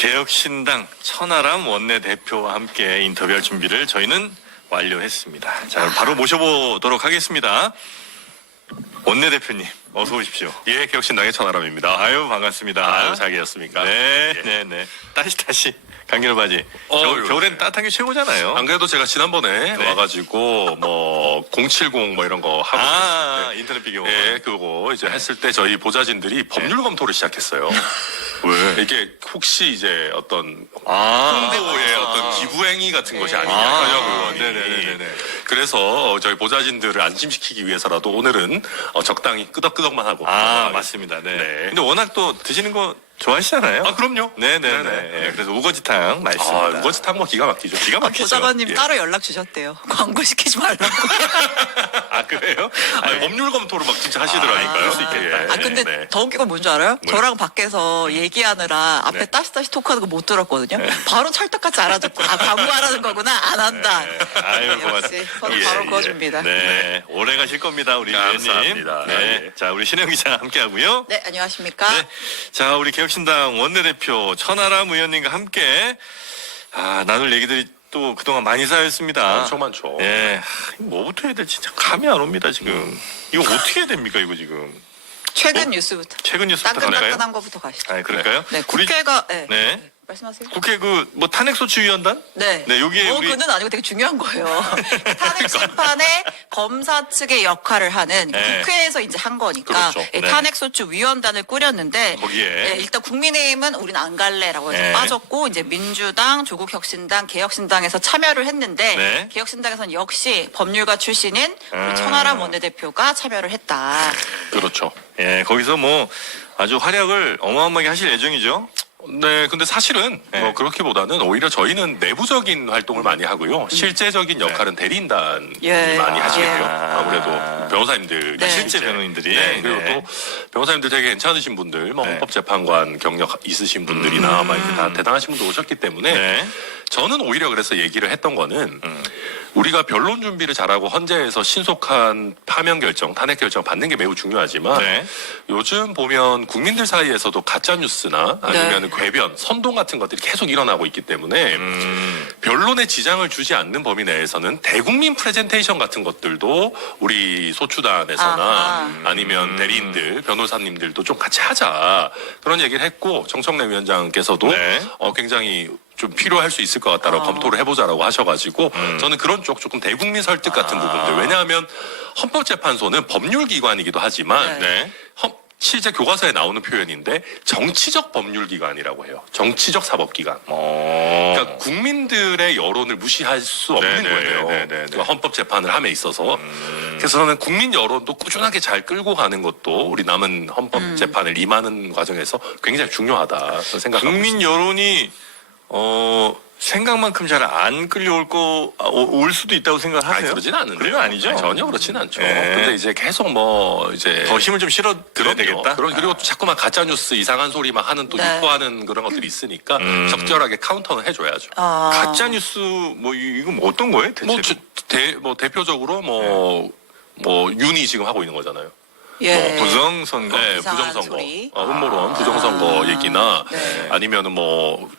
개혁신당 천하람 원내대표와 함께 인터뷰할 준비를 저희는 완료했습니다. 자, 그럼 바로 모셔보도록 하겠습니다. 원내대표님, 어서 오십시오. 예, 개혁신당의 천하람입니다. 아유, 반갑습니다. 아유, 잘 계셨습니까? 네, 예. 네. 다시. 강렬 바지. 어휴, 겨울엔 네. 따뜻한 게 최고잖아요. 안 그래도 제가 지난번에 네. 와가지고, 070 이런 거 하고. 있었는데, 인터넷 비교. 예, 그거 이제 했을 때 저희 보좌진들이 법률 검토를 시작했어요. 왜? 이게 혹시 이제 어떤 아. 홍보의 어떤 기부행위 같은 것이 아니냐, 아. 현역 의원이. 네네네네. 그래서 저희 보좌진들을 안심시키기 위해서라도 오늘은 적당히 끄덕끄덕만 하고. 맞습니다. 네. 네. 근데 워낙 또 드시는 거 좋아하시잖아요. 아, 그럼요. 네네네. 네네. 예, 그래서 우거지탕 맛있습니다. 우거지탕 뭐 기가 막히죠. 기가 막히죠. 보좌관님 예. 따로 연락 주셨대요. 광고 시키지 말라고. 아, 그래요? 아니, 법률 검토를 막 진짜 하시더라니까요. 그럴 수 있겠다. 아 근데 네. 더 웃긴 건 뭔지 알아요? 저랑 밖에서 얘기하느라 앞에 네. 따시따시 토크하는 거 못 들었거든요. 바로 찰떡같이 알아듣고 광고하라는 거구나 안 한다. 아유, 역시 고맙습니다. 서로 바로 그어줍니다. 네. 오래 가실 겁니다, 우리 감사합니다. 위원님. 네. 예. 자, 우리 신영 기자 함께 하고요. 네 안녕하십니까? 네. 자, 우리 개혁신당 원내대표 천하람 의원님과 함께 나눌 얘기들이 또 그동안 많이 쌓였습니다. 엄청 많죠. 예. 뭐부터 해야 될지 참 감이 안 옵니다, 지금. 이거 어떻게 해야 됩니까, 이거 지금? 최근 뉴스부터. 최근 뉴스부터 갈까요? 따끈따끈한 거부터 가시죠. 아, 그럴까요? 네 우리 국회가 네. 네. 말씀하세요. 국회 탄핵소추위원단? 네. 네, 여기에 우리 그는 아니고 되게 중요한 거예요. 탄핵 심판에 검사 측의 역할을 하는 네. 국회에서 이제 한 거니까 그렇죠. 예, 네. 탄핵소추위원단을 꾸렸는데 거기에. 예, 일단 국민의힘은 우린 안 갈래라고 해서 네. 빠졌고 이제 민주당, 조국혁신당, 개혁신당에서 참여를 했는데 네. 개혁신당에서는 역시 법률가 출신인 우리 아. 천하람 원내대표가 참여를 했다. 그렇죠. 예, 거기서 뭐 아주 활약을 어마어마하게 하실 예정이죠. 네, 근데 사실은 네. 그렇기보다는 오히려 저희는 내부적인 활동을 많이 하고요. 실제적인 역할은 대리인단이 예. 많이 하시고요. 예. 아무래도 변호사님들 네. 실제 이제. 변호인들이. 네, 그리고 네. 또 변호사님들 되게 괜찮으신 분들, 네. 헌법재판관 경력 있으신 분들이나 막 이렇게 다 대단하신 분들 오셨기 때문에 네. 저는 오히려 그래서 얘기를 했던 거는 우리가 변론 준비를 잘하고 헌재에서 신속한 파면 결정, 탄핵 결정 받는 게 매우 중요하지만 네. 요즘 보면 국민들 사이에서도 가짜 뉴스나 아니면 궤변, 선동 같은 것들이 계속 일어나고 있기 때문에 변론에 지장을 주지 않는 범위 내에서는 대국민 프레젠테이션 같은 것들도 우리 소추단에서나 아하. 아니면 대리인들, 변호사님들도 좀 같이 하자 그런 얘기를 했고 정청래 위원장께서도 네. 굉장히 좀 필요할 수 있을 것 같다라고 검토를 해보자라고 하셔가지고 저는 그런 쪽 조금 대국민 설득 같은 부분들 왜냐하면 헌법재판소는 법률기관이기도 하지만 네. 실제 교과서에 나오는 표현인데 정치적 법률기관이라고 해요. 정치적 사법기관. 그러니까 국민들의 여론을 무시할 수 없는 거예요. 그러니까 헌법재판을 함에 있어서. 그래서 저는 국민 여론도 꾸준하게 잘 끌고 가는 것도 우리 남은 헌법재판을 임하는 과정에서 굉장히 중요하다 생각합니다. 국민 여론이 생각만큼 잘 안 끌려올 올 수도 있다고 생각하세요? 아니, 그러진 않은데요. 그건 아니죠. 아니, 전혀 그렇진 않죠. 네. 근데 이제 계속 이제 더 힘을 좀 실어 들어야 되겠다. 그리고 또 자꾸만 가짜 뉴스 이상한 소리 막 하는 또 네. 유포하는 그런 것들이 있으니까 적절하게 카운터는 해줘야죠. 가짜 뉴스 이거 뭐 어떤 거예요? 대체로? 대표적으로 윤이 지금 하고 있는 거잖아요. 예. 부정선거. 네, 이상한 부정선거, 소리. 음모론, 부정선거 얘기나 네. 아니면은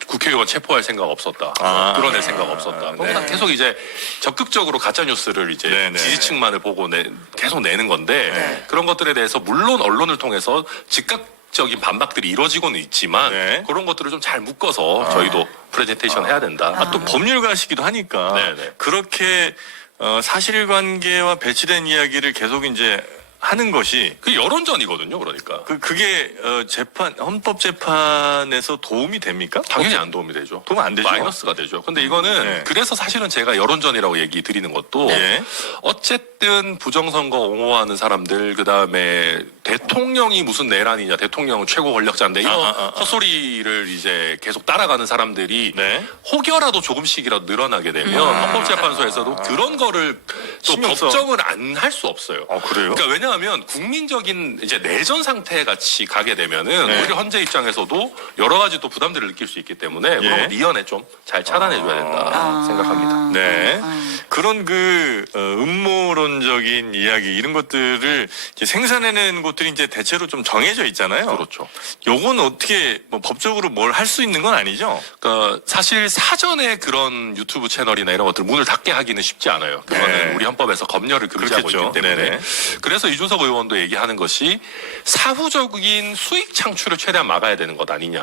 국회의원 체포할 생각 없었다, 끌어낼 생각 없었다. 네. 계속 이제 적극적으로 가짜 뉴스를 이제 네. 지지층만을 보고 계속 내는 건데 네. 그런 것들에 대해서 물론 언론을 통해서 즉각적인 반박들이 이루어지고는 있지만 네. 그런 것들을 좀 잘 묶어서 저희도 프레젠테이션 해야 된다. 또 법률가시기도 하니까 네네. 그렇게 사실관계와 배치된 이야기를 계속 이제 하는 것이 그 여론전이거든요. 그러니까 그게 헌법 재판에서 도움이 됩니까? 당연히 안 도움이 되죠. 도움 안 되죠. 마이너스가 되죠. 근데 이거는 네. 그래서 사실은 제가 여론전이라고 얘기 드리는 것도 네. 어쨌든 부정선거 옹호하는 사람들 그다음에 대통령이 무슨 내란이냐 대통령은 최고 권력자인데 이런 헛소리를 이제 계속 따라가는 사람들이 네. 혹여라도 조금씩이라도 늘어나게 되면 헌법재판소에서도 그런 거를 또 신경 써. 법정을 안 할 수 없어요. 그래요? 그러니까 왜냐하면 국민적인 이제 내전 상태 같이 가게 되면은 네. 오히려 헌재 입장에서도 여러 가지 또 부담들을 느낄 수 있기 때문에 예. 그런 거 미연에 좀 잘 차단해줘야 된다 생각합니다. 네. 그런 음모론적인 이야기 이런 것들을 이제 생산해낸 곳들이 이제 대체로 좀 정해져 있잖아요. 그렇죠. 요건 어떻게 뭐 법적으로 뭘 할 수 있는 건 아니죠? 그러니까 사실 사전에 그런 유튜브 채널이나 이런 것들 문을 닫게 하기는 쉽지 않아요. 그거는 네. 우리 헌법에서 검열을 금지하고 그렇겠죠. 있기 때문에. 네네. 그래서 이준석 의원도 얘기하는 것이 사후적인 수익 창출을 최대한 막아야 되는 것 아니냐.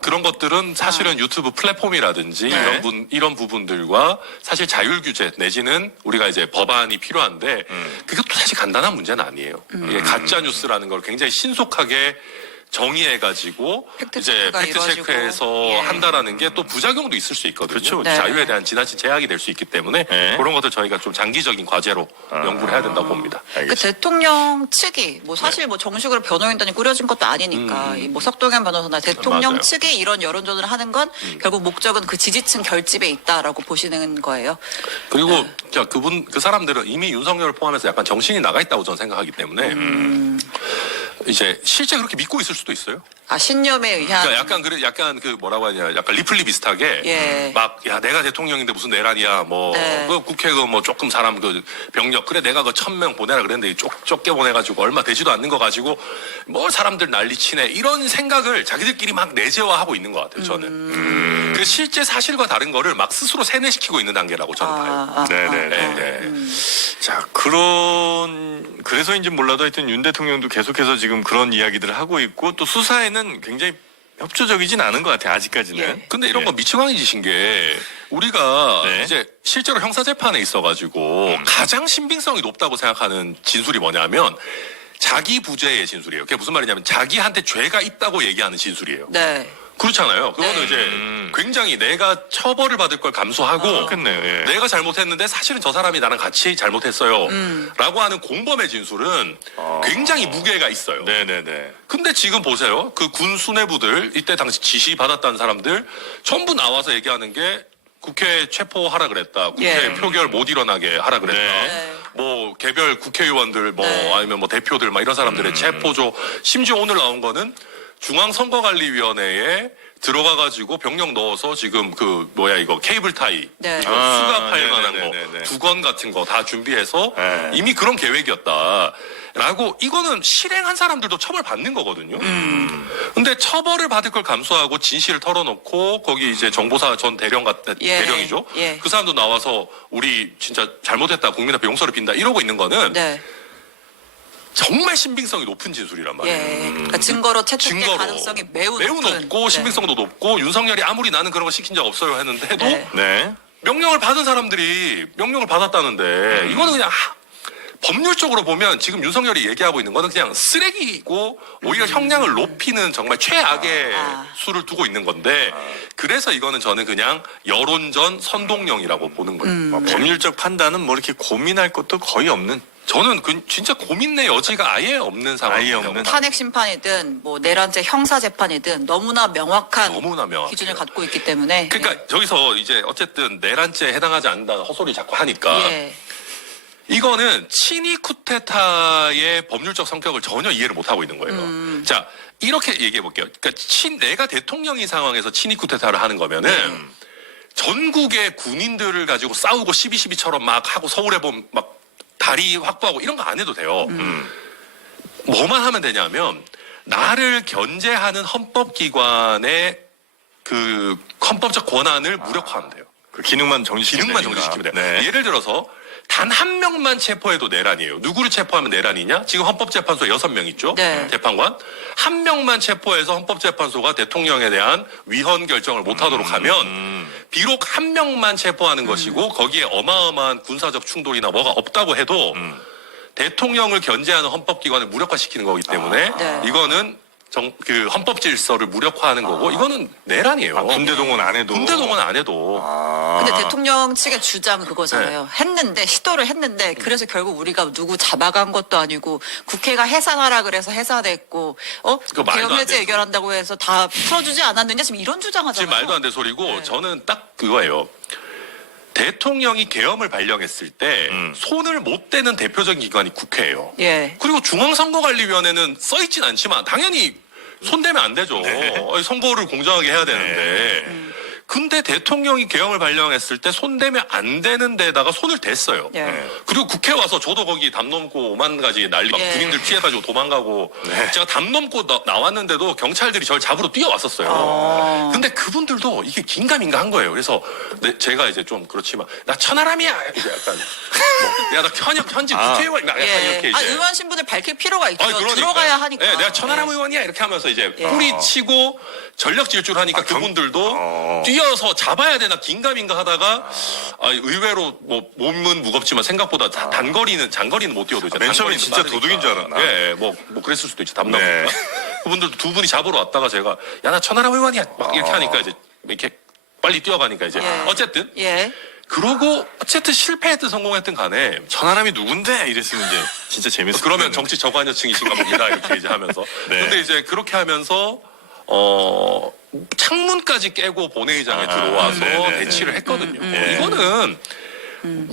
그런 것들은 사실은 유튜브 플랫폼이라든지 네. 이런 부분들과 사실 자율 규제 내지는 우리가 이제 법안이 필요한데 그것도 사실 간단한 문제는 아니에요. 이게 가짜 뉴스라는 걸 굉장히 신속하게 정의해가지고 이제 팩트체크가 팩트체크해서 이루어지고. 예. 한다라는 게 또 부작용도 있을 수 있거든요. 그렇죠. 네. 자유에 대한 지나친 제약이 될 수 있기 때문에 네. 그런 것들 저희가 좀 장기적인 과제로 연구를 해야 된다고 봅니다. 그 알겠습니다. 대통령 측이 뭐 사실 뭐 정식으로 변호인단이 꾸려진 것도 아니니까 이 뭐 석동현 변호사나 대통령 맞아요. 측이 이런 여론전을 하는 건 결국 목적은 그 지지층 결집에 있다라고 보시는 거예요. 그리고 자, 그 사람들은 이미 윤석열을 포함해서 약간 정신이 나가 있다고 저는 생각하기 때문에 이제 실제 그렇게 믿고 있을 수도 있어요. 신념에 의한 그러니까 약간 그 뭐라고 하냐, 약간 리플리 비슷하게 예. 막 야 내가 대통령인데 무슨 내란이야, 뭐 네. 그 국회 그 뭐 조금 사람 그 병력 그래 내가 그 1,000명 보내라 그랬는데 좁게 보내가지고 얼마 되지도 않는 거 가지고 뭐 사람들 난리치네 이런 생각을 자기들끼리 막 내재화하고 있는 것 같아요. 저는 그 실제 사실과 다른 거를 막 스스로 세뇌시키고 있는 단계라고 저는 봐요. 네네네. 자, 그래서인지 몰라도 하여튼 윤 대통령도 계속해서 지금 그런 이야기들을 하고 있고 또 수사에는 굉장히 협조적이진 않은 것 같아요, 아직까지는. 예. 근데 이런 거 미치광이 짓인 게 우리가 네. 이제 실제로 형사재판에 있어가지고 가장 신빙성이 높다고 생각하는 진술이 뭐냐면 자기 부재의 진술이에요. 그게 무슨 말이냐면 자기한테 죄가 있다고 얘기하는 진술이에요. 네. 그렇잖아요. 그거는 네. 이제 굉장히 내가 처벌을 받을 걸 감수하고 그렇겠네요. 예. 내가 잘못했는데 사실은 저 사람이 나랑 같이 잘못했어요. 라고 하는 공범의 진술은 굉장히 무게가 있어요. 네네네. 근데 지금 보세요. 그 군 수뇌부들 이때 당시 지시 받았다는 사람들 전부 나와서 얘기하는 게 국회 체포하라 그랬다. 국회 예. 표결 못 일어나게 하라 그랬다. 네. 뭐 개별 국회의원들 뭐 네. 아니면 뭐 대표들 막 이런 사람들의 체포조. 심지어 오늘 나온 거는 중앙선거관리위원회에 들어가가지고 병력 넣어서 지금 그 이거 케이블 타이 네. 이거 수갑할 만한 네네네네. 거 두건 같은 거 다 준비해서 네. 이미 그런 계획이었다. 라고 이거는 실행한 사람들도 처벌받는 거거든요. 근데 처벌을 받을 걸 감수하고 진실을 털어놓고 거기 이제 정보사 전 예. 대령이죠. 예. 그 사람도 나와서 우리 진짜 잘못했다 국민 앞에 용서를 빈다 이러고 있는 거는 네. 정말 신빙성이 높은 진술이란 말이에요. 예. 그러니까 증거로 채택될 증거로 가능성이 매우 높은. 높고 네. 신빙성도 높고 윤석열이 아무리 나는 그런 거 시킨 적 없어요 했는데도 네. 네. 명령을 받은 사람들이 명령을 받았다는데 이거는 그냥 법률적으로 보면 지금 윤석열이 얘기하고 있는 거는 그냥 쓰레기고 오히려 형량을 높이는 정말 최악의 수를 두고 있는 건데 그래서 이거는 저는 그냥 여론전 선동령이라고 보는 거예요. 법률적 판단은 뭐 이렇게 고민할 것도 거의 없는. 저는 진짜 고민 내 여지가 아예 없는 상황이에요. 아예 없는. 탄핵 심판이든 뭐 내란죄 형사 재판이든 너무나 명확한 너무나 명확해요. 기준을 갖고 있기 때문에. 그러니까 저기서 이제 어쨌든 내란죄에 해당하지 않는다는 헛소리 자꾸 하니까 예. 이거는 친위 쿠데타의 법률적 성격을 전혀 이해를 못하고 있는 거예요. 자, 이렇게 얘기해 볼게요. 그러니까 내가 대통령인 상황에서 친위 쿠데타를 하는 거면은 전국의 군인들을 가지고 싸우고 12.12처럼 막 하고 서울에 보면 막 다리 확보하고 이런 거 안 해도 돼요. 뭐만 하면 되냐면 나를 견제하는 헌법기관의 그 헌법적 권한을 무력화하면 돼요. 그 기능만 정지시키면 기능만 정지시키면 돼요. 네. 예를 들어서 단 한 명만 체포해도 내란이에요. 누구를 체포하면 내란이냐? 지금 헌법재판소 6명 있죠? 네. 재판관. 한 명만 체포해서 헌법재판소가 대통령에 대한 위헌 결정을 못하도록 하면 비록 한 명만 체포하는 것이고 거기에 어마어마한 군사적 충돌이나 뭐가 없다고 해도 대통령을 견제하는 헌법기관을 무력화시키는 거기 때문에 네. 이거는 그 헌법 질서를 무력화하는 거고 이거는 내란이에요. 군대 동원 안 해도. 군대 동원 안 해도. 근데 대통령 측의 주장은 그거잖아요. 네. 했는데 시도를 했는데 그래서 결국 우리가 누구 잡아간 것도 아니고 국회가 해산하라 그래서 해산했고 그거 말도 안 개헌해제 되죠. 의결한다고 해서 다 풀어주지 않았느냐 지금 이런 주장하잖아요. 지금 말도 안 되는 소리고 네. 저는 딱 그거예요. 대통령이 계엄을 발령했을 때 손을 못 대는 대표적인 기관이 국회예요. 예. 그리고 중앙선거관리위원회는 써있진 않지만 당연히 손대면 안 되죠. 선거를 공정하게 해야 되는데. 근데 대통령이 계엄을 발령했을 때 손대면 안 되는 데다가 손을 댔어요. 예. 그리고 국회 와서 저도 거기 담 넘고 오만 가지 난리 막 예. 군인들 피해가지고 도망가고 제가 담 넘고 나왔는데도 경찰들이 저를 잡으러 뛰어왔었어요. 근데 그분들도 이게 긴가민가 한 거예요. 그래서 제가 이제 좀 그렇지만 나 천하람이야 이제 약간 야 나 현직 국회의원 약간 이렇게 이제 의원 신분을 밝힐 필요가 있죠. 그러니까. 들어가야 하니까. 네, 내가 천하람 의원이야 이렇게 하면서 이제 뿌리치고 전력 질주하니까 그분들도 뛰어서 잡아야 되나 긴가민가 하다가 의외로 뭐 몸은 무겁지만 생각보다 장거리는 못 뛰어도 이제 맨 처음에 단거리는 진짜 빠르니까. 도둑인 줄 알았나? 예, 뭐 그랬을 수도 있죠. 담당. 네. 그분들도 두 분이 잡으러 왔다가 제가 야 나 천하람 의원이야 막 이렇게 하니까 이제 이렇게 빨리 뛰어가니까 이제 어쨌든 예. 그러고 어쨌든 실패했든 성공했든 간에 천하람이 누군데 이랬으면 이제 진짜 재밌었을 그러면 텐데. 정치 저관여층이신가 봅니다. 이렇게 이제 하면서. 네. 근데 이제 그렇게 하면서 창문까지 깨고 본회의장에 들어와서 네네네. 대치를 했거든요. 이거는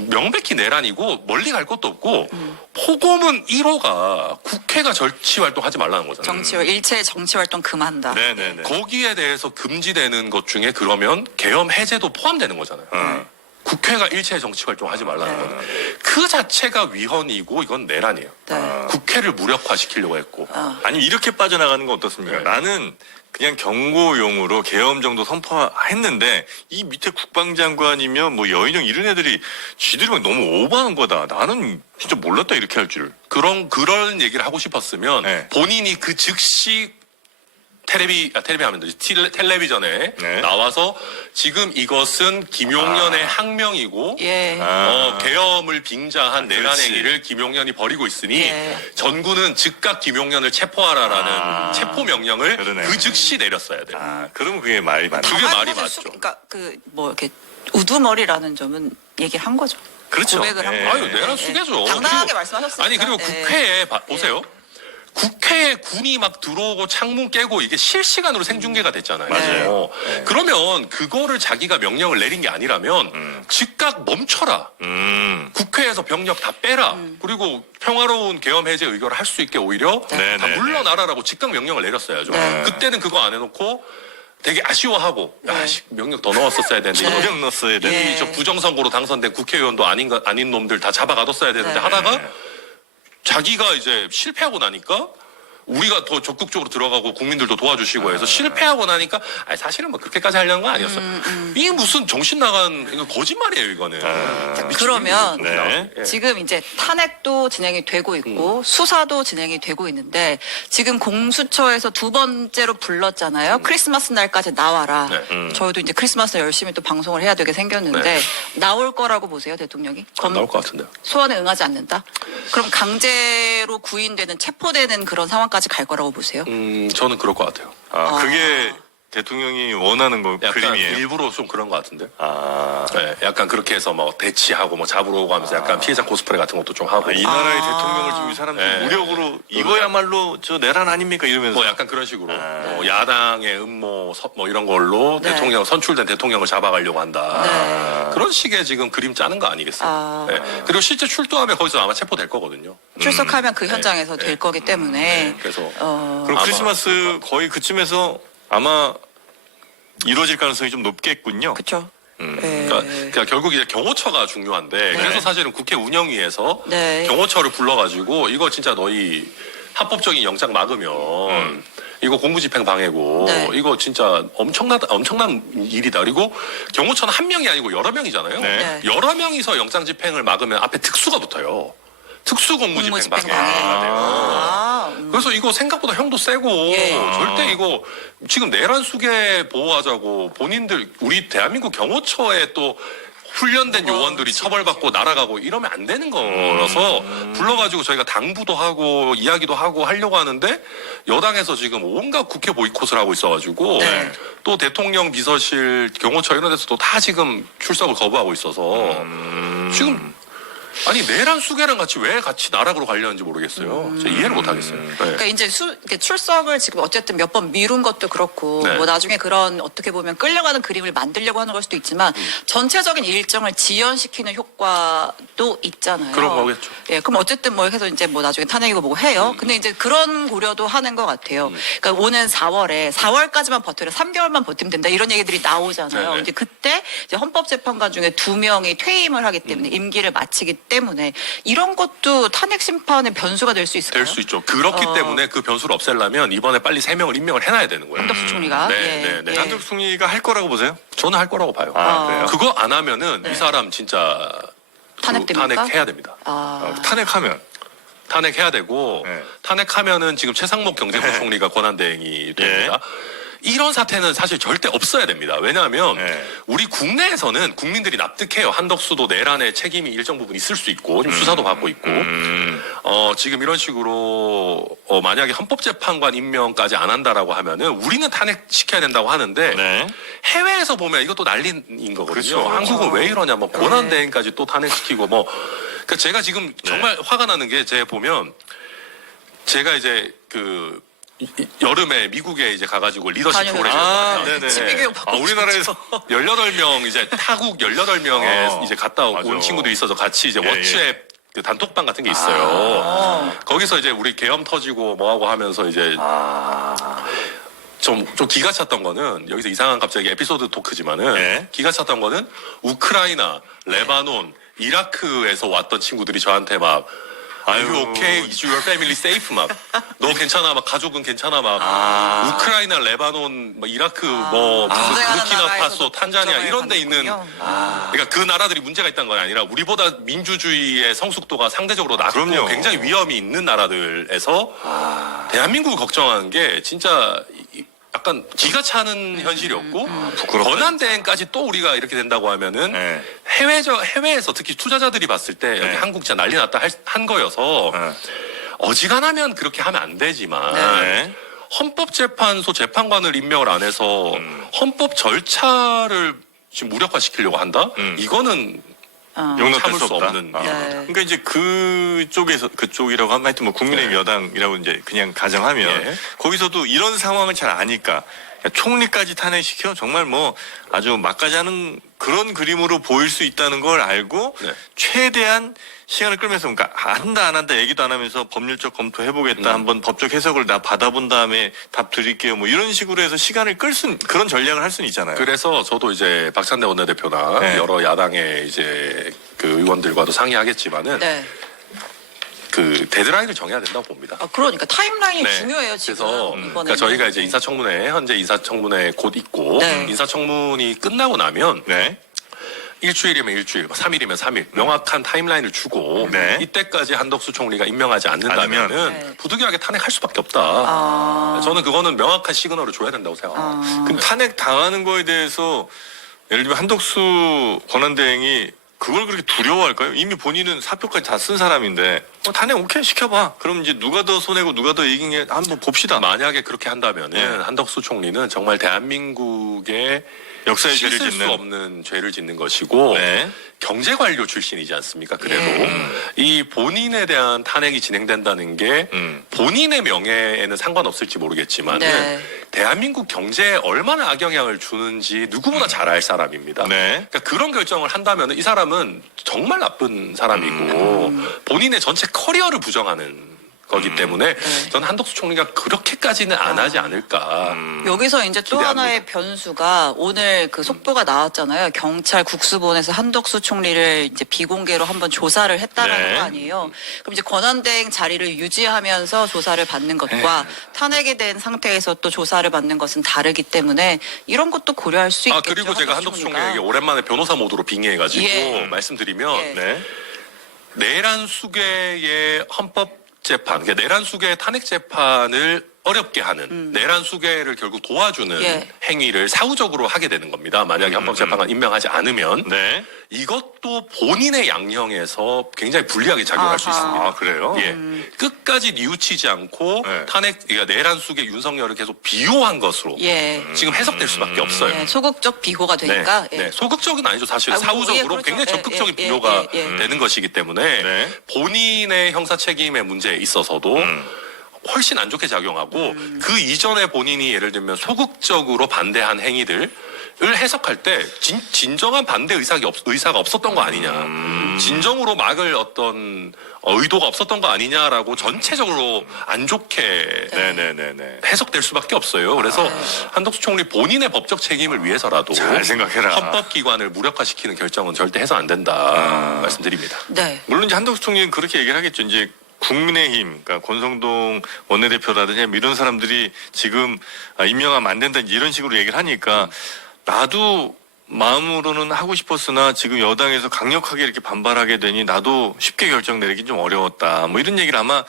명백히 내란이고 멀리 갈 것도 없고 포고문 1호가 국회가 정치 활동하지 말라는 거잖아요. 일체 정치 활동 금한다. 네네네. 거기에 대해서 금지되는 것 중에 그러면 계엄 해제도 포함되는 거잖아요. 국회가 일체 정치 활동하지 말라는 거는 그 자체가 위헌이고 이건 내란이에요. 네. 국회를 무력화시키려고 했고. 아니 이렇게 빠져나가는 건 어떻습니까? 네. 나는 그냥 경고용으로 계엄 정도 선포했는데 이 밑에 국방장관이며 뭐 여인영 이런 애들이 쥐들이 막 너무 오버한 거다. 나는 진짜 몰랐다 이렇게 할 줄. 그런 얘기를 하고 싶었으면 네. 본인이 그 즉시 텔레비 하면 되지. 텔레비전에 네. 나와서 지금 이것은 김용년의 항명이고 예. 계엄을 빙자한 내란 그렇지. 행위를 김용년이 벌이고 있으니 예. 전군은 즉각 김용년을 체포하라라는 체포 명령을 그러네. 그 즉시 내렸어야 돼요. 그러면 그게 말이 맞네. 그게 말이 사실 맞죠. 그러니까 이렇게 우두머리라는 점은 얘기를 한 거죠. 그렇죠. 고백을 한 예. 거예요. 아유 내란 수개죠. 당당하게 그리고- 말씀하셨으니까. 아니 그리고 네. 국회에 보세요. 국회에 군이 막 들어오고 창문 깨고 이게 실시간으로 생중계가 됐잖아요. 맞아요. 그러면 그거를 자기가 명령을 내린 게 아니라면 즉각 멈춰라. 국회에서 병력 다 빼라. 그리고 평화로운 계엄 해제 의결을 할 수 있게 오히려 네. 다 네, 물러나라라고 즉각 명령을 내렸어야죠. 네. 그때는 그거 안 해놓고 되게 아쉬워하고 야, 명령 더 넣었었어야 되는데 이거 정령 넣었어야 돼. 예. 저 부정선거로 당선된 국회의원도 아닌 놈들 다 잡아가뒀어야 되는데 네. 하다가 자기가 이제 실패하고 나니까 우리가 더 적극적으로 들어가고 국민들도 도와주시고 해서 실패하고 나니까 아니, 사실은 뭐 그렇게까지 하려는 건 아니었어. 이게 무슨 정신 나간 이거 거짓말이에요 이거는. 그러면 네. 예. 지금 이제 탄핵도 진행이 되고 있고 수사도 진행이 되고 있는데 지금 공수처에서 두 번째로 불렀잖아요. 크리스마스 날까지 나와라. 네. 저희도 이제 크리스마스 열심히 또 방송을 해야 되게 생겼는데 네. 나올 거라고 보세요, 대통령이? 안 나올 것 같은데요. 소환에 응하지 않는다? 그럼 강제로 구인되는 체포되는 그런 상황까지 갈 거라고 보세요? 저는 그럴 것 같아요. 그게 대통령이 원하는 거 약간 그림이에요. 일부러 좀 그런 것 같은데. 아, 네, 약간 그렇게 해서 뭐 대치하고 뭐 잡으러 오고 하면서 약간 피해자 코스프레 같은 것도 좀 하고. 이 나라의 대통령을 좀 이 사람들 네. 무력으로 이거야말로 저 내란 아닙니까 이러면서. 뭐 약간 그런 식으로 뭐 야당의 음모 뭐 이런 걸로 네. 대통령 선출된 대통령을 잡아가려고 한다. 네. 그런 식의 지금 그림 짜는 거 아니겠어요? 아. 네. 그리고 실제 출두하면 거기서 아마 체포될 거거든요. 출석하면 그 현장에서 될 거기 때문에 네. 그래서 그럼 아마 크리스마스 거의 그쯤에서 아마 이루어질 가능성이 좀 높겠군요. 그렇죠. 그러니까 결국 이제 경호처가 중요한데 그래서 사실은 국회 운영위에서 네. 경호처를 불러가지고 이거 진짜 너희 합법적인 영장 막으면 이거 공무집행 방해고 네. 이거 진짜 엄청난 일이다. 그리고 경호처는 한 명이 아니고 여러 명이잖아요. 네. 여러 명이서 영장 집행을 막으면 앞에 특수가 붙어요. 특수 공무집행 공무집행 방해가 돼요. 아, 그래서 이거 생각보다 형도 세고 예. 절대 이거 지금 내란 수계 보호하자고 본인들 우리 대한민국 경호처에 또 훈련된 요원들이 처벌받고 날아가고 이러면 안 되는 거라서 불러가지고 저희가 당부도 하고 이야기도 하고 하려고 하는데 여당에서 지금 온갖 국회 보이콧을 하고 있어가지고 네. 또 대통령 비서실 경호처 이런 데서도 다 지금 출석을 거부하고 있어서 지금 아니 내란 수계랑 같이 왜 같이 나락으로 가려는지 모르겠어요. 제가 이해를 못하겠어요. 네. 그러니까 이제 이렇게 출석을 지금 어쨌든 몇 번 미룬 것도 그렇고 네. 뭐 나중에 그런 어떻게 보면 끌려가는 그림을 만들려고 하는 걸 수도 있지만 전체적인 일정을 지연시키는 효과도 있잖아요. 그런 거겠죠. 예, 그럼 어쨌든 뭐 해서 이제 뭐 나중에 탄핵이고 뭐고 해요. 근데 이제 그런 고려도 하는 것 같아요. 그러니까 오는 4월까지만 버텨라, 3개월만 버티면 된다 이런 얘기들이 나오잖아요. 네네. 이제 그때 이제 헌법재판관 중에 2명이 퇴임을 하기 때문에 임기를 마치기 때문에 이런 것도 탄핵 심판의 변수가 될 수 있을까요? 될 수 있죠. 그렇기 때문에 그 변수를 없애려면 이번에 빨리 3명을 임명을 해놔야 되는 거예요. 한덕수 총리가 네, 네. 한덕수 총리가 할 거라고 보세요? 저는 할 거라고 봐요. 그래요? 그거 안 하면은 이 사람 진짜 탄핵됩니까? 탄핵해야 됩니다. 탄핵하면 탄핵해야 되고 네. 탄핵하면은 지금 최상목 경제부총리가 권한대행이 됩니다. 이런 사태는 사실 절대 없어야 됩니다. 왜냐하면 우리 국내에서는 국민들이 납득해요. 한덕수도 내란의 책임이 일정 부분 있을 수 있고 지금 수사도 받고 있고 지금 이런 식으로 만약에 헌법재판관 임명까지 안 한다라고 하면은 우리는 탄핵시켜야 된다고 하는데 해외에서 보면 이것도 난리인 거거든요. 그렇죠. 한국은 왜 이러냐, 뭐 권한대행까지 또 탄핵시키고 뭐. 그러니까 제가 지금 정말 화가 나는 게 제가 보면 제가 이제 그 여름에 미국에 이제 가가지고 리더십 프로그램을 네네. 우리나라에서 18명 이제 타국 18명에 이제 갔다 맞아. 온 친구도 있어서 같이 이제 워치앱 그 단톡방 같은 게 있어요. 거기서 이제 우리 계엄 터지고 뭐하고 하면서 이제 좀 기가 찼던 거는 여기서 이상한 갑자기 에피소드 토크지만은 기가 찼던 거는 우크라이나, 레바논, 이라크에서 왔던 친구들이 저한테 막 Are you okay? Is your family safe? 막 너 괜찮아? 막 가족은 괜찮아? 막 우크라이나, 레바논, 뭐 이라크, 뭐 부르키나파소, 탄자니아 이런 데 있는 그러니까 그 나라들이 문제가 있다는 건 아니라 우리보다 민주주의의 성숙도가 상대적으로 낮고 그럼요. 굉장히 위험이 있는 나라들에서 대한민국을 걱정하는 게 진짜 약간 기가 차는 현실이었고 권한대행까지 또 우리가 이렇게 된다고 하면은 해외에서 특히 투자자들이 봤을 때 여기 한국 진짜 난리 났다 한 거여서 어지간하면 그렇게 하면 안 되지만 헌법재판소 재판관을 임명을 안 해서 헌법 절차를 지금 무력화시키려고 한다? 이거는 용납될 참을 수 수 없다. 없는. 그러니까 이제 그쪽이라고 하면 하여튼 뭐 국민의힘 여당이라고 이제 그냥 가정하면 거기서도 이런 상황을 잘 아니까 총리까지 탄핵시켜 정말 뭐 아주 막가지 하는 그런 그림으로 보일 수 있다는 걸 알고 최대한 시간을 끌면서 그러니까 한다 안 한다 얘기도 안 하면서 법률적 검토해보겠다 한번 법적 해석을 나 받아본 다음에 답 드릴게요 뭐 이런 식으로 해서 시간을 끌 수 그런 전략을 할 수는 있잖아요. 그래서 저도 이제 박찬대 원내대표나 여러 야당의 이제 그 의원들과도 상의하겠지만은 그 데드라인을 정해야 된다고 봅니다. 그러니까 타임라인이 중요해요 지금. 그래서 그러니까 저희가 이제 인사청문회 현재 인사청문회 곧 있고 인사청문이 끝나고 나면 일주일이면 일주일, 3일이면 3일 명확한 타임라인을 주고 이때까지 한덕수 총리가 임명하지 않는다면은 부득이하게 탄핵할 수밖에 없다. 저는 그거는 명확한 시그널을 줘야 된다고 생각합니다. 그럼 탄핵 당하는 거에 대해서 예를 들면 한덕수 권한대행이 그걸 그렇게 두려워할까요? 이미 본인은 사표까지 다 쓴 사람인데 탄핵 오케이 시켜봐. 그럼 이제 누가 더 손해고 누가 더 이긴 게 한번 봅시다. 만약에 그렇게 한다면은 한덕수 총리는 정말 대한민국의 역사의 죄를 씻을 수 짓는 없는 죄를 짓는 것이고 경제관료 출신이지 않습니까? 그래도 이 본인에 대한 탄핵이 진행된다는 게 본인의 명예에는 상관없을지 모르겠지만 대한민국 경제에 얼마나 악영향을 주는지 누구보다 잘 알 사람입니다. 그러니까 그런 결정을 한다면 이 사람은 정말 나쁜 사람이고 본인의 전체 커리어를 부정하는 거기 때문에 저는 한덕수 총리가 그렇게까지는 안 하지 않을까. 여기서 이제 또 기대합니다. 하나의 변수가 오늘 그 속보가 나왔잖아요. 경찰 국수본에서 한덕수 총리를 이제 비공개로 한번 조사를 했다라는 거 아니에요. 그럼 이제 권한대행 자리를 유지하면서 조사를 받는 것과 탄핵이 된 상태에서 또 조사를 받는 것은 다르기 때문에 이런 것도 고려할 수 있겠죠. 그리고 제가 한덕수 총리에게 오랜만에 변호사 모드로 빙의해가지고 말씀드리면 내란 수계의 헌법 재판, 그러니까 내란 수계의 탄핵 재판을 어렵게 하는 내란 수계를 결국 도와주는 예. 행위를 사후적으로 하게 되는 겁니다. 만약에 헌법재판관 임명하지 않으면 네. 이것도 본인의 양형에서 굉장히 불리하게 작용할 수 아하. 있습니다. 아, 그래요? 예. 끝까지 뉘우치지 않고 네. 그러니까 내란 수계 윤석열을 계속 비호한 것으로 예. 지금 해석될 수밖에 없어요. 예, 소극적 비호가 되니까. 예. 네, 소극적은 아니죠. 사실 아, 뭐, 사후적으로 예, 그렇죠. 굉장히 예, 적극적인 예, 비호가 예, 예. 되는 것이기 때문에 네. 본인의 형사 책임의 문제에 있어서도 훨씬 안 좋게 작용하고 그 이전에 본인이 예를 들면 소극적으로 반대한 행위들을 해석할 때 진정한 반대 의사가 없었던 거 아니냐. 진정으로 막을 어떤 의도가 없었던 거 아니냐라고 전체적으로 안 좋게 네네네네. 해석될 수밖에 없어요. 그래서 한덕수 총리 본인의 법적 책임을 위해서라도 잘 생각해라. 헌법기관을 무력화시키는 결정은 절대 해서 안 된다 말씀드립니다. 네. 물론 이제 한덕수 총리는 그렇게 얘기를 하겠죠. 이제 국민의힘, 그러니까 권성동 원내대표라든지 이런 사람들이 지금 임명하면 안 된다 이런 식으로 얘기를 하니까 나도 마음으로는 하고 싶었으나 지금 여당에서 강력하게 이렇게 반발하게 되니 나도 쉽게 결정 내리긴 좀 어려웠다. 뭐 이런 얘기를 아마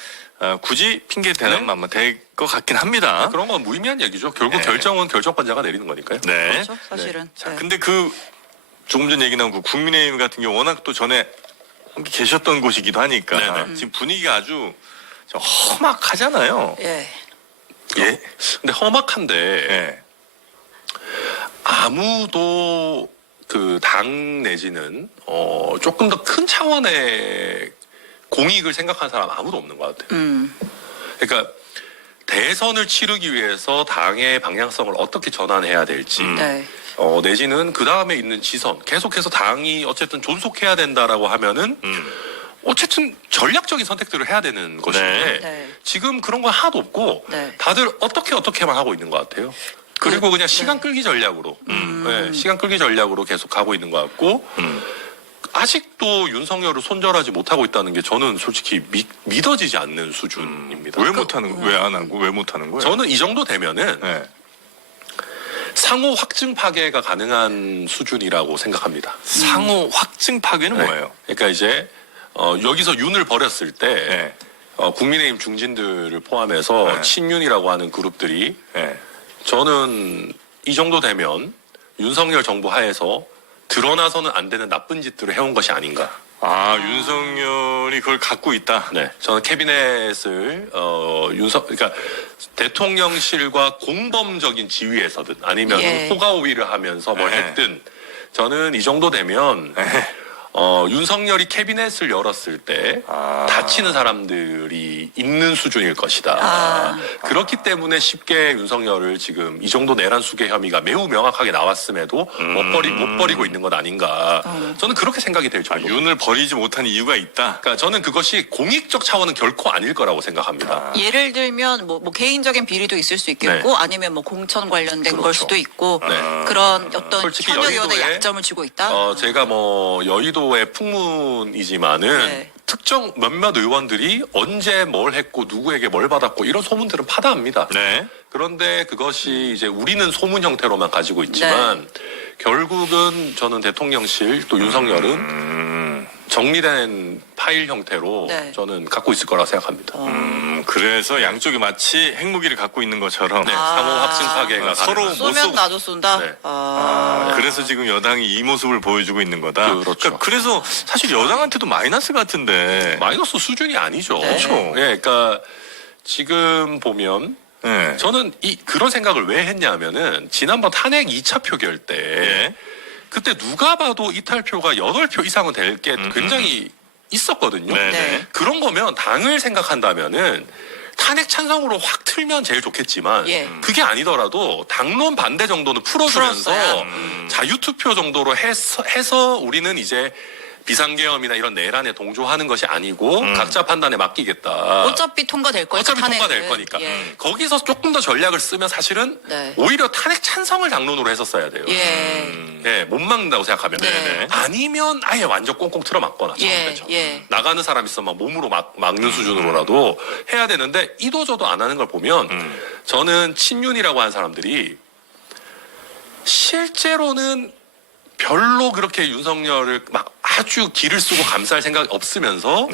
굳이 핑계 대는 아마 될 것 같긴 합니다. 그런 건 무의미한 얘기죠. 결국 네. 결정은 결정권자가 내리는 거니까요. 네. 그렇죠. 사실은. 자, 네. 근데 그 조금 전 얘기 나온 그 국민의힘 같은 경우 워낙 또 전에 함께 계셨던 곳이기도 하니까 네네. 지금 분위기가 아주 좀 험악하잖아요. 예. 예. 근데 험악한데 예. 아무도 그 당 내지는 조금 더 큰 차원의 공익을 생각하는 사람 아무도 없는 것 같아요. 그러니까 대선을 치르기 위해서 당의 방향성을 어떻게 전환해야 될지 네. 내지는 그 다음에 있는 지선 계속해서 당이 어쨌든 존속해야 된다라고 하면은 어쨌든 전략적인 선택들을 해야 되는 것인데 네. 지금 그런 건 하나도 없고 네. 다들 어떻게만 하고 있는 것 같아요. 그리고 그냥 시간 끌기 전략으로 네, 시간 끌기 전략으로 계속 가고 있는 것 같고 아직도 윤석열을 손절하지 못하고 있다는 게 저는 솔직히 믿어지지 않는 수준입니다. 왜 못하는 왜 안 하고 왜 못하는 거예요? 저는 이 정도 되면은 네. 상호 확증 파괴가 가능한 수준이라고 생각합니다. 상호 확증 파괴는 네. 뭐예요? 그러니까 이제 여기서 윤을 버렸을 때 네. 국민의힘 중진들을 포함해서 네. 친윤이라고 하는 그룹들이 네. 저는 이 정도 되면 윤석열 정부 하에서 드러나서는 안 되는 나쁜 짓들을 해온 것이 아닌가. 아, 윤석열이 그걸 갖고 있다. 네, 저는 캐비넷을 그러니까 대통령실과 공범적인 지위에서든 아니면 예. 호가호위를 하면서 뭘 네. 했든 저는 이 정도 되면 윤석열이 캐비넷을 열었을 때 다치는 사람들이 있는 수준일 것이다. 그렇기 때문에 쉽게 윤석열을 지금 이 정도 내란 수계 혐의가 매우 명확하게 나왔음에도 못 버리고 있는 것 아닌가. 저는 그렇게 생각이 될 정도. 윤을 버리지 못한 이유가 있다. 그러니까 저는 그것이 공익적 차원은 결코 아닐 거라고 생각합니다. 예를 들면 뭐 개인적인 비리도 있을 수 있겠고 아니면 뭐 공천 관련된 걸 그렇죠. 수도 있고 네. 그런 어떤 솔직히 현역의원의 여의도에 약점을 쥐고 있다. 제가 뭐 여의도의 풍문이지만은 네. 특정 몇몇 의원들이 언제 뭘 했고 누구에게 뭘 받았고 이런 소문들은 파다합니다. 네. 그런데 그것이 이제 우리는 소문 형태로만 가지고 있지만 결국은 저는 대통령실 또 윤석열은 정리된 파일 형태로 네. 저는 갖고 있을 거라 생각합니다. 그래서 양쪽이 마치 핵무기를 갖고 있는 것처럼 네, 상호 확증 파괴가 서로 가능한. 못 쏘면 나도 쏜다. 네. 그래서 지금 여당이 이 모습을 보여주고 있는 거다. 그렇죠. 그래서 사실 여당한테도 마이너스 같은데. 마이너스 수준이 아니죠. 네. 그렇죠. 예, 그러니까 지금 보면 네. 저는 그런 생각을 왜 했냐면은 지난번 탄핵 2차 표결 때 예. 그때 누가 봐도 이탈표가 8표 이상은 될 게 굉장히 있었거든요. 네. 네. 그런 거면 당을 생각한다면은 탄핵 찬성으로 확 틀면 제일 좋겠지만 예. 그게 아니더라도 당론 반대 정도는 풀어주면서 풀었어요. 자유투표 정도로 해서 우리는 이제 비상계엄이나 이런 내란에 동조하는 것이 아니고 각자 판단에 맡기겠다. 어차피 통과될 거니까. 어차피 통과될 탄핵은. 거니까. 예. 거기서 조금 더 전략을 쓰면 사실은 네. 오히려 탄핵 찬성을 당론으로 했었어야 돼요. 예. 못 막는다고 생각하면. 네. 아니면 아예 완전 꽁꽁 틀어막거나. 예. 처음부터. 예. 나가는 사람 있으면 막 몸으로 막는 수준으로라도 해야 되는데 이도저도 안 하는 걸 보면 저는 친윤이라고 하는 사람들이 실제로는 별로 그렇게 윤석열을 막 아주 기를 쓰고 감쌀 생각이 없으면서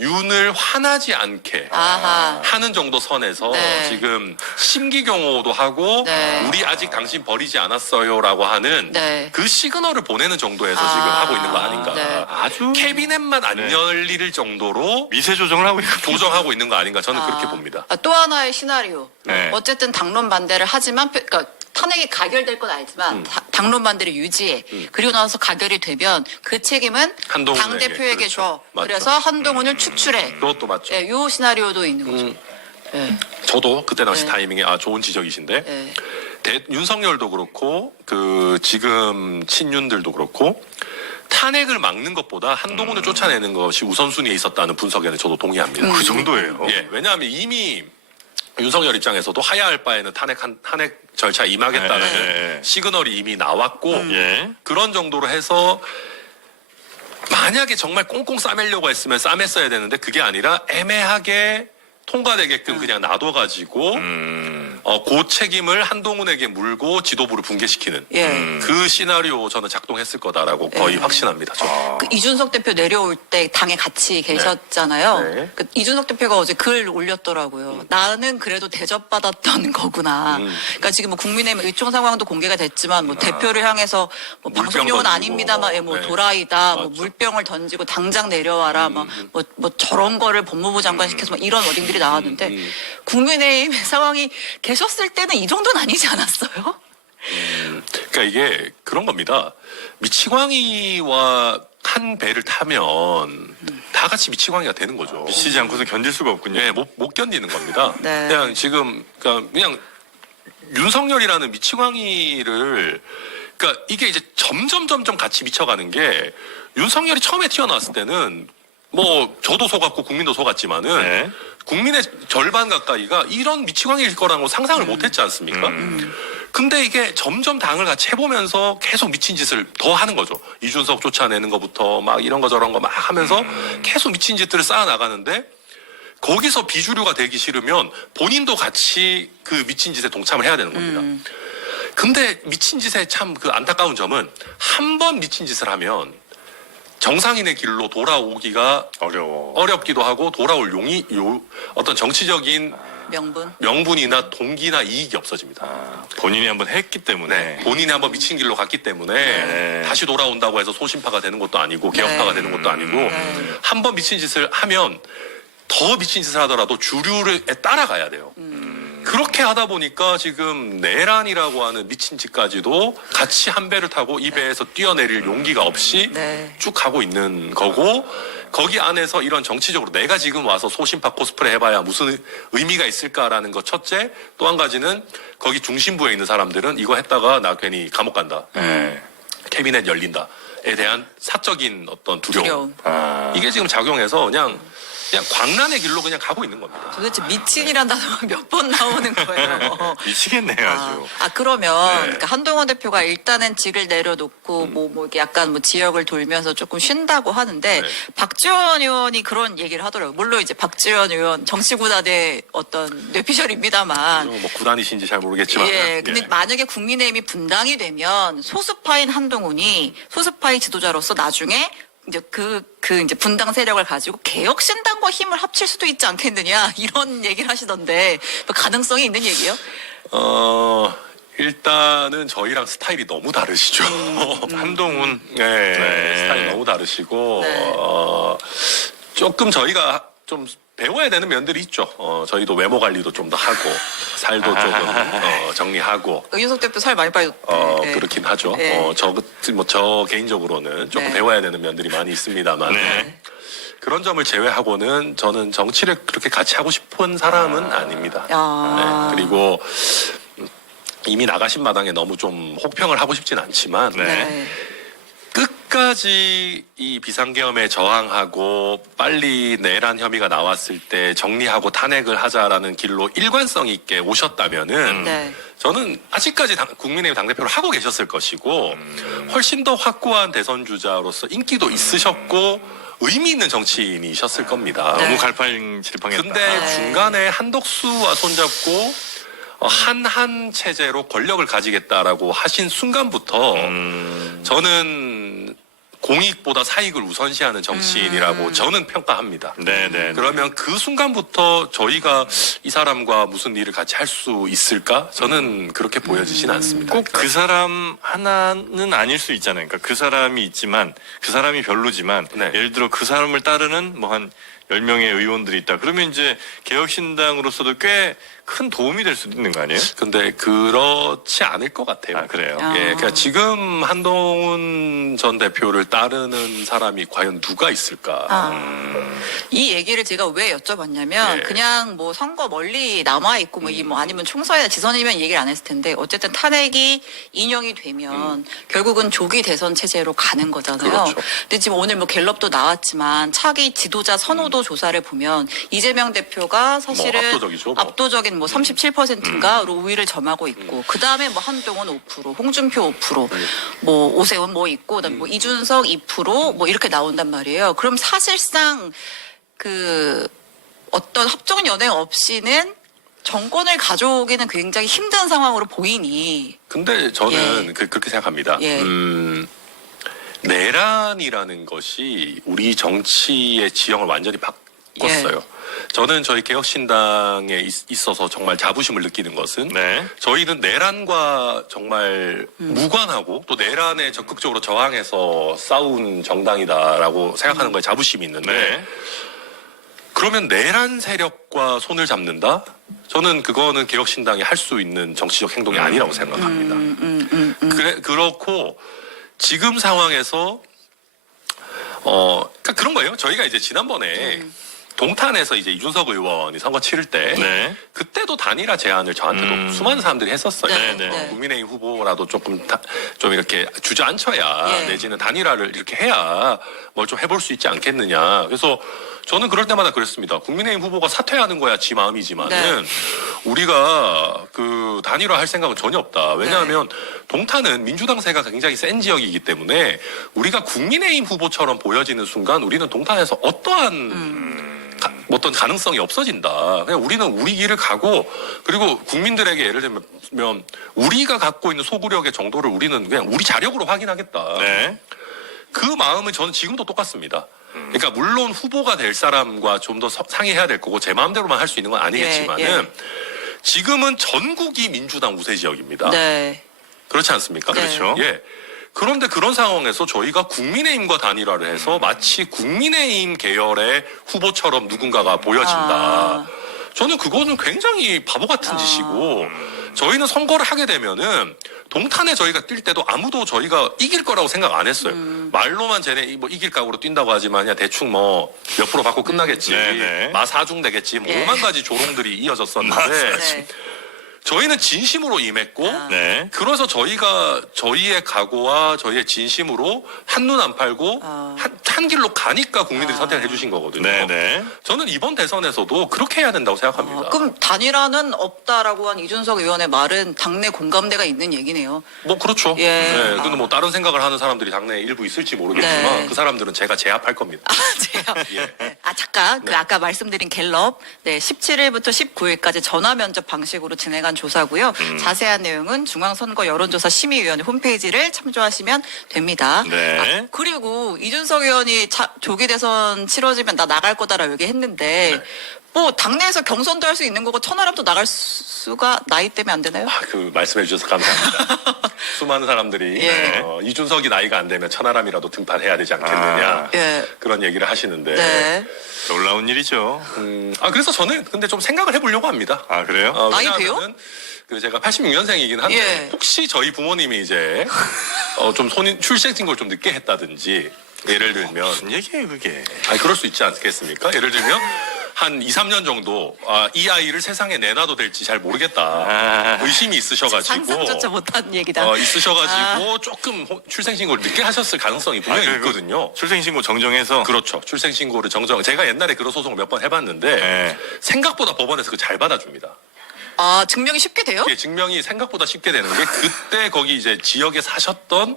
윤을 화나지 않게 아하. 하는 정도 선에서 네. 지금 심기경호도 하고 네. 우리 아직 당신 버리지 않았어요라고 하는 네. 그 시그널을 보내는 정도에서 지금 하고 있는 거 아닌가. 네. 아주 캐비넷만 안 네. 열릴 정도로 미세 조정을 하고 있고 조정하고 있는 거 아닌가 저는 그렇게 봅니다. 또 하나의 시나리오. 네. 어쨌든 당론 반대를 하지만 그러니까 탄핵이 가결될 건 알지만 당론 반대를 유지해. 그리고 나서 가결이 되면 그 책임은 한동훈에게, 당 대표에게 그렇죠. 줘. 맞죠. 그래서 한동훈을 추출해. 그것도 맞죠. 예, 요 시나리오도 있는 거죠. 예. 저도 그때 당시 네. 타이밍에 좋은 지적이신데 예. 윤석열도 그렇고 그 지금 친윤들도 그렇고 탄핵을 막는 것보다 한동훈을 쫓아내는 것이 우선순위에 있었다는 분석에는 저도 동의합니다. 그 정도예요. 예, 왜냐하면 이미 윤석열 입장에서도 하야할 바에는 탄핵 절차 임하겠다는 네. 시그널이 이미 나왔고 예. 그런 정도로 해서 만약에 정말 꽁꽁 싸매려고 했으면 싸맸어야 되는데 그게 아니라 애매하게 통과되게끔 그냥 놔둬가지고 그 책임을 한동훈에게 물고 지도부를 붕괴시키는 예. 그 시나리오 저는 작동했을 거다라고 거의 확신합니다. 저. 그 이준석 대표 내려올 때 당에 같이 계셨잖아요. 네. 그 이준석 대표가 어제 글 올렸더라고요. 나는 그래도 대접받았던 거구나. 그러니까 지금 뭐 국민의힘 의총 상황도 공개가 됐지만 뭐 대표를 향해서 뭐 물병 방송용은 던지고 아닙니다만 뭐 네. 도라이다, 뭐 맞죠. 물병을 던지고 당장 내려와라, 뭐 저런 거를 법무부 장관 시켜서 막 이런 워딩들이 나왔는데 국민의힘 상황이 계셨을 때는 이 정도는 아니지 않았어요? 그러니까 이게 그런 겁니다. 미치광이와 한 배를 타면 다 같이 미치광이가 되는 거죠. 미치지 않고서 견딜 수가 없군요. 네, 못 견디는 겁니다. 네. 그냥 지금 그냥 윤석열이라는 미치광이를 그러니까 이게 이제 점점 같이 미쳐가는 게 윤석열이 처음에 튀어나왔을 때는 뭐 저도 속았고 국민도 속았지만은 네. 국민의 절반 가까이가 이런 미치광이일 거라고 상상을 못했지 않습니까? 근데 이게 점점 당을 같이 해보면서 계속 미친 짓을 더 하는 거죠. 이준석 쫓아내는 것부터 막 이런 거 저런 거 막 하면서 계속 미친 짓들을 쌓아 나가는데 거기서 비주류가 되기 싫으면 본인도 같이 그 미친 짓에 동참을 해야 되는 겁니다. 근데 미친 짓의 참 그 안타까운 점은 한 번 미친 짓을 하면 정상인의 길로 돌아오기가 어렵기도 하고 돌아올 어떤 정치적인 명분이나 동기나 이익이 없어집니다. 본인이 한번 했기 때문에. 네, 본인이 한번 미친 길로 갔기 때문에 네. 다시 돌아온다고 해서 소신파가 되는 것도 아니고 개혁파가 되는 것도 아니고 한 번 미친 짓을 하면 더 미친 짓을 하더라도 주류에 따라가야 돼요. 그렇게 하다 보니까 지금 내란이라고 하는 미친 짓까지도 같이 한 배를 타고 이 배에서 뛰어내릴 용기가 없이 네. 쭉 가고 있는 거고 거기 안에서 이런 정치적으로 내가 지금 와서 소신파 코스프레 해봐야 무슨 의미가 있을까라는 것 첫째 또 한 가지는 거기 중심부에 있는 사람들은 이거 했다가 나 괜히 감옥 간다. 네. 캐비넷 열린다에 대한 사적인 어떤 두려움. 이게 지금 작용해서 그냥 광란의 길로 그냥 가고 있는 겁니다. 도대체 미친이란 단어가 몇 번 나오는 거예요. 미치겠네요, 아주. 그러면 네. 그러니까 한동훈 대표가 일단은 직을 내려놓고 뭐 이렇게 약간 뭐 지역을 돌면서 조금 쉰다고 하는데 네. 박지원 의원이 그런 얘기를 하더라고요. 물론 이제 박지원 의원 정치구단의 어떤 뇌피셜입니다만. 뭐 구단이신지 잘 모르겠지만. 예, 근데 만약에 국민의힘이 분당이 되면 소수파인 한동훈이 소수파의 지도자로서 나중에 이제 이제 분당 세력을 가지고 개혁신당과 힘을 합칠 수도 있지 않겠느냐 이런 얘기를 하시던데 뭐 가능성이 있는 얘기요? 일단은 저희랑 스타일이 너무 다르시죠. 한동훈. 네, 스타일이 너무 다르시고 네. 조금 저희가 좀 배워야 되는 면들이 있죠. 저희도 외모 관리도 좀 더 하고 살도 조금 정리하고. 윤석 대표 살 많이 빠졌대. 네. 그렇긴 하죠. 네. 저 개인적으로는 조금 네. 배워야 되는 면들이 많이 있습니다만. 네. 그런 점을 제외하고는 저는 정치를 그렇게 같이 하고 싶은 사람은 아닙니다. 네, 그리고 이미 나가신 마당에 너무 좀 혹평을 하고 싶진 않지만 네. 끝까지 이 비상계엄에 저항하고 빨리 내란 혐의가 나왔을 때 정리하고 탄핵을 하자라는 길로 일관성 있게 오셨다면은 네. 저는 아직까지 국민의힘 당대표를 하고 계셨을 것이고 훨씬 더 확고한 대선 주자로서 인기도 있으셨고 의미 있는 정치인이셨을 겁니다. 너무 갈팡질팡했다. 근데 네. 중간에 한덕수와 손잡고 한한 체제로 권력을 가지겠다라고 하신 순간부터 저는 공익보다 사익을 우선시하는 정치인이라고 저는 평가합니다. 네네. 그러면 그 순간부터 저희가 이 사람과 무슨 일을 같이 할 수 있을까? 저는 그렇게 보여지진 않습니다. 꼭 그 사람 하나는 아닐 수 있잖아요. 그러니까 그 사람이 있지만 그 사람이 별로지만 네. 예를 들어 그 사람을 따르는 뭐 한 10명의 의원들이 있다. 그러면 이제 개혁신당으로서도 꽤 큰 도움이 될 수도 있는 거 아니에요? 근데 그렇지 않을 것 같아요. 아, 그래요? 예, 그러니까 지금 한동훈 전 대표를 따르는 사람이 과연 누가 있을까? 이 얘기를 제가 왜 여쭤봤냐면 예. 그냥 뭐 선거 멀리 남아 있고 뭐 아니면 총선이나 지선이면 얘기를 안 했을 텐데 어쨌든 탄핵이 인용이 되면 결국은 조기 대선 체제로 가는 거잖아요. 그렇죠. 근데 지금 오늘 뭐 갤럽도 나왔지만 차기 지도자 선호도 조사를 보면 이재명 대표가 사실은 압도적이죠, 뭐. 압도적인 뭐 37%인가로 우위를 점하고 있고 그 다음에 뭐 한동훈 5%, 홍준표 5%, 뭐 오세훈 뭐 있고 그다음에 뭐 이준석 2%뭐 이렇게 나온단 말이에요. 그럼 사실상 그 어떤 합종 연행 없이는 정권을 가져오기는 굉장히 힘든 상황으로 보이니. 근데 저는 예. 그렇게 생각합니다. 예. 내란이라는 것이 우리 정치의 지형을 완전히 바꿨어요. 예. 저는 저희 개혁신당에 있어서 정말 자부심을 느끼는 것은 네. 저희는 내란과 정말 무관하고 또 내란에 적극적으로 저항해서 싸운 정당이다라고 생각하는 거에 자부심이 있는데 네. 그러면 내란 세력과 손을 잡는다? 저는 그거는 개혁신당이 할 수 있는 정치적 행동이 아니라고 생각합니다. 그렇고 지금 상황에서 그러니까 그런 거예요. 저희가 이제 지난번에 동탄에서 이제 이준석 의원이 선거 치를 때 네. 그때도 단일화 제안을 저한테도 수많은 사람들이 했었어요. 네, 네. 국민의힘 후보라도 좀 이렇게 주저앉혀야 예. 내지는 단일화를 이렇게 해야 뭘 좀 해볼 수 있지 않겠느냐. 그래서 저는 그럴 때마다 그랬습니다. 국민의힘 후보가 사퇴하는 거야 지 마음이지만은 네. 우리가 그 단일화 할 생각은 전혀 없다. 왜냐하면 동탄은 민주당세가 굉장히 센 지역이기 때문에 우리가 국민의힘 후보처럼 보여지는 순간 우리는 동탄에서 어떠한 어떤 가능성이 없어진다. 그냥 우리는 우리 길을 가고 그리고 국민들에게 예를 들면 우리가 갖고 있는 소구력의 정도를 우리는 그냥 우리 자력으로 확인하겠다. 네. 그 마음은 저는 지금도 똑같습니다. 그러니까 물론 후보가 될 사람과 좀 더 상의해야 될 거고 제 마음대로만 할 수 있는 건 아니겠지만은 예, 예. 지금은 전국이 민주당 우세 지역입니다. 네. 그렇지 않습니까? 네. 그렇죠. 예. 그런데 그런 상황에서 저희가 국민의힘과 단일화를 해서 마치 국민의힘 계열의 후보처럼 누군가가 보여진다. 저는 그거는 굉장히 바보 같은 짓이고 저희는 선거를 하게 되면은 동탄에 저희가 뛸 때도 아무도 저희가 이길 거라고 생각 안 했어요. 말로만 쟤네 뭐 이길 각오로 뛴다고 하지만 야 대충 뭐 몇 프로 받고 끝나겠지. 네네. 마사중 되겠지. 뭐 예. 5만 가지 조롱들이 이어졌었는데 네. 저희는 진심으로 임했고 네. 그래서 저희가 저희의 각오와 저희의 진심으로 한눈 안 팔고 한 길로 가니까 국민들이 선택을 해주신 거거든요. 네네. 저는 이번 대선에서도 그렇게 해야 된다고 생각합니다. 그럼 단일화는 없다라고 한 이준석 의원의 말은 당내 공감대가 있는 얘기네요. 뭐 그렇죠. 예. 네, 근데 뭐 다른 생각을 하는 사람들이 당내에 일부 있을지 모르겠지만 네. 그 사람들은 제가 제압할 겁니다. 제가 예. 네. 잠깐 그 네. 아까 말씀드린 갤럽 17일부터 19일까지 전화 면접 방식으로 진행한 조사고요. 자세한 내용은 중앙선거 여론조사 심의위원회 홈페이지를 참조하시면 됩니다. 네. 그리고 이준석 의원이 조기 대선 치러지면 나 나갈 거다라고 얘기했는데 네. 뭐 당내에서 경선도 할 수 있는 거고 천하람도 나갈 수가 나이 때문에 안 되나요? 그 말씀해 주셔서 감사합니다. 수많은 사람들이 예. 이준석이 나이가 안 되면 천하람이라도 등판해야 되지 않겠느냐 예. 그런 얘기를 하시는데 네. 놀라운 일이죠. 그래서 저는 근데 좀 생각을 해보려고 합니다. 아, 그래요? 나이 왜냐하면은 그 제가 86년생이긴 한데 예. 혹시 저희 부모님이 이제 좀 출생신고를 좀 늦게 했다든지 예를 들면 무슨 얘기예요, 그게? 아니 그럴 수 있지 않겠습니까? 예를 들면 한 2, 3년 정도 이 아이를 세상에 내놔도 될지 잘 모르겠다 의심이 있으셔가지고 상상조차 못한 얘기다. 있으셔가지고 조금 출생신고를 늦게 하셨을 가능성이 분명히 그리고 있거든요. 출생신고 정정해서. 그렇죠. 출생신고를 제가 옛날에 그런 소송을 몇 번 해봤는데 네. 생각보다 법원에서 그거 잘 받아줍니다. 아, 증명이 쉽게 돼요? 이게 증명이 생각보다 쉽게 되는 게 그때 거기 이제 지역에 사셨던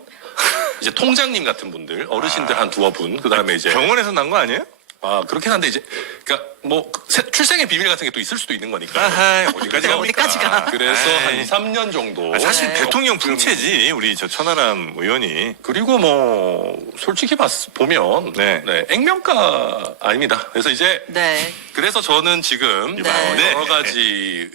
이제 통장님 같은 분들 어르신들 한 두어 분 그다음에 이제 병원에서 난 거 아니에요? 아 그렇긴 한데 이제 그러니까 뭐 출생의 비밀 같은 게 또 있을 수도 있는 거니까. 아하, 어디까지 갑니까? 어디까지 가? 그래서 아이. 한 3년 정도. 사실 네. 대통령 풍채지 우리 저 천하람 의원이. 그리고 뭐 솔직히 보면 네. 액면가 아닙니다. 그래서 이제 네. 그래서 저는 지금 네. 여러 가지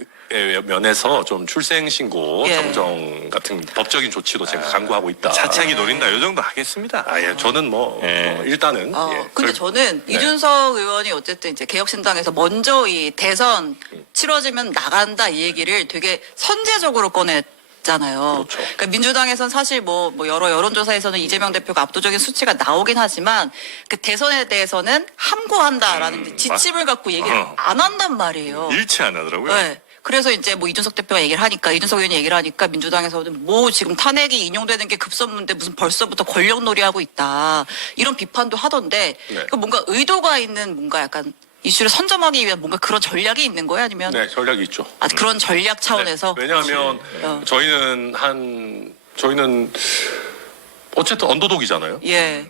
면에서 좀 출생신고 예. 정정 같은 법적인 조치도 제가 강구하고 있다. 차차기 노린다 이 정도 하겠습니다. 예, 저는 뭐 예. 일단은 근데 저는 이준석 의원이 어쨌든 이제 개혁신당에서 먼저 이 대선 치러지면 나간다 이 얘기를 되게 선제적으로 꺼냈잖아요. 그렇죠. 그러니까 민주당에서는 사실 뭐 여러 여론조사에서는 이재명 대표가 압도적인 수치가 나오긴 하지만 그 대선에 대해서는 함구한다라는 이제 지침을 갖고 얘기를 안 한단 말이에요. 일치 안 하더라고요. 네. 그래서 이제 뭐 이준석 대표가 얘기를 하니까 이준석 의원이 얘기를 하니까 민주당에서는 뭐 지금 탄핵이 인용되는 게 급선무인데 무슨 벌써부터 권력놀이 하고 있다 이런 비판도 하던데 네. 그 뭔가 의도가 있는 뭔가 약간 이슈를 선점하기 위한 뭔가 그런 전략이 있는 거예요 아니면 네, 전략이 있죠. 그런 전략 차원에서 네, 왜냐하면 저희는 어쨌든 언더독이잖아요. 예.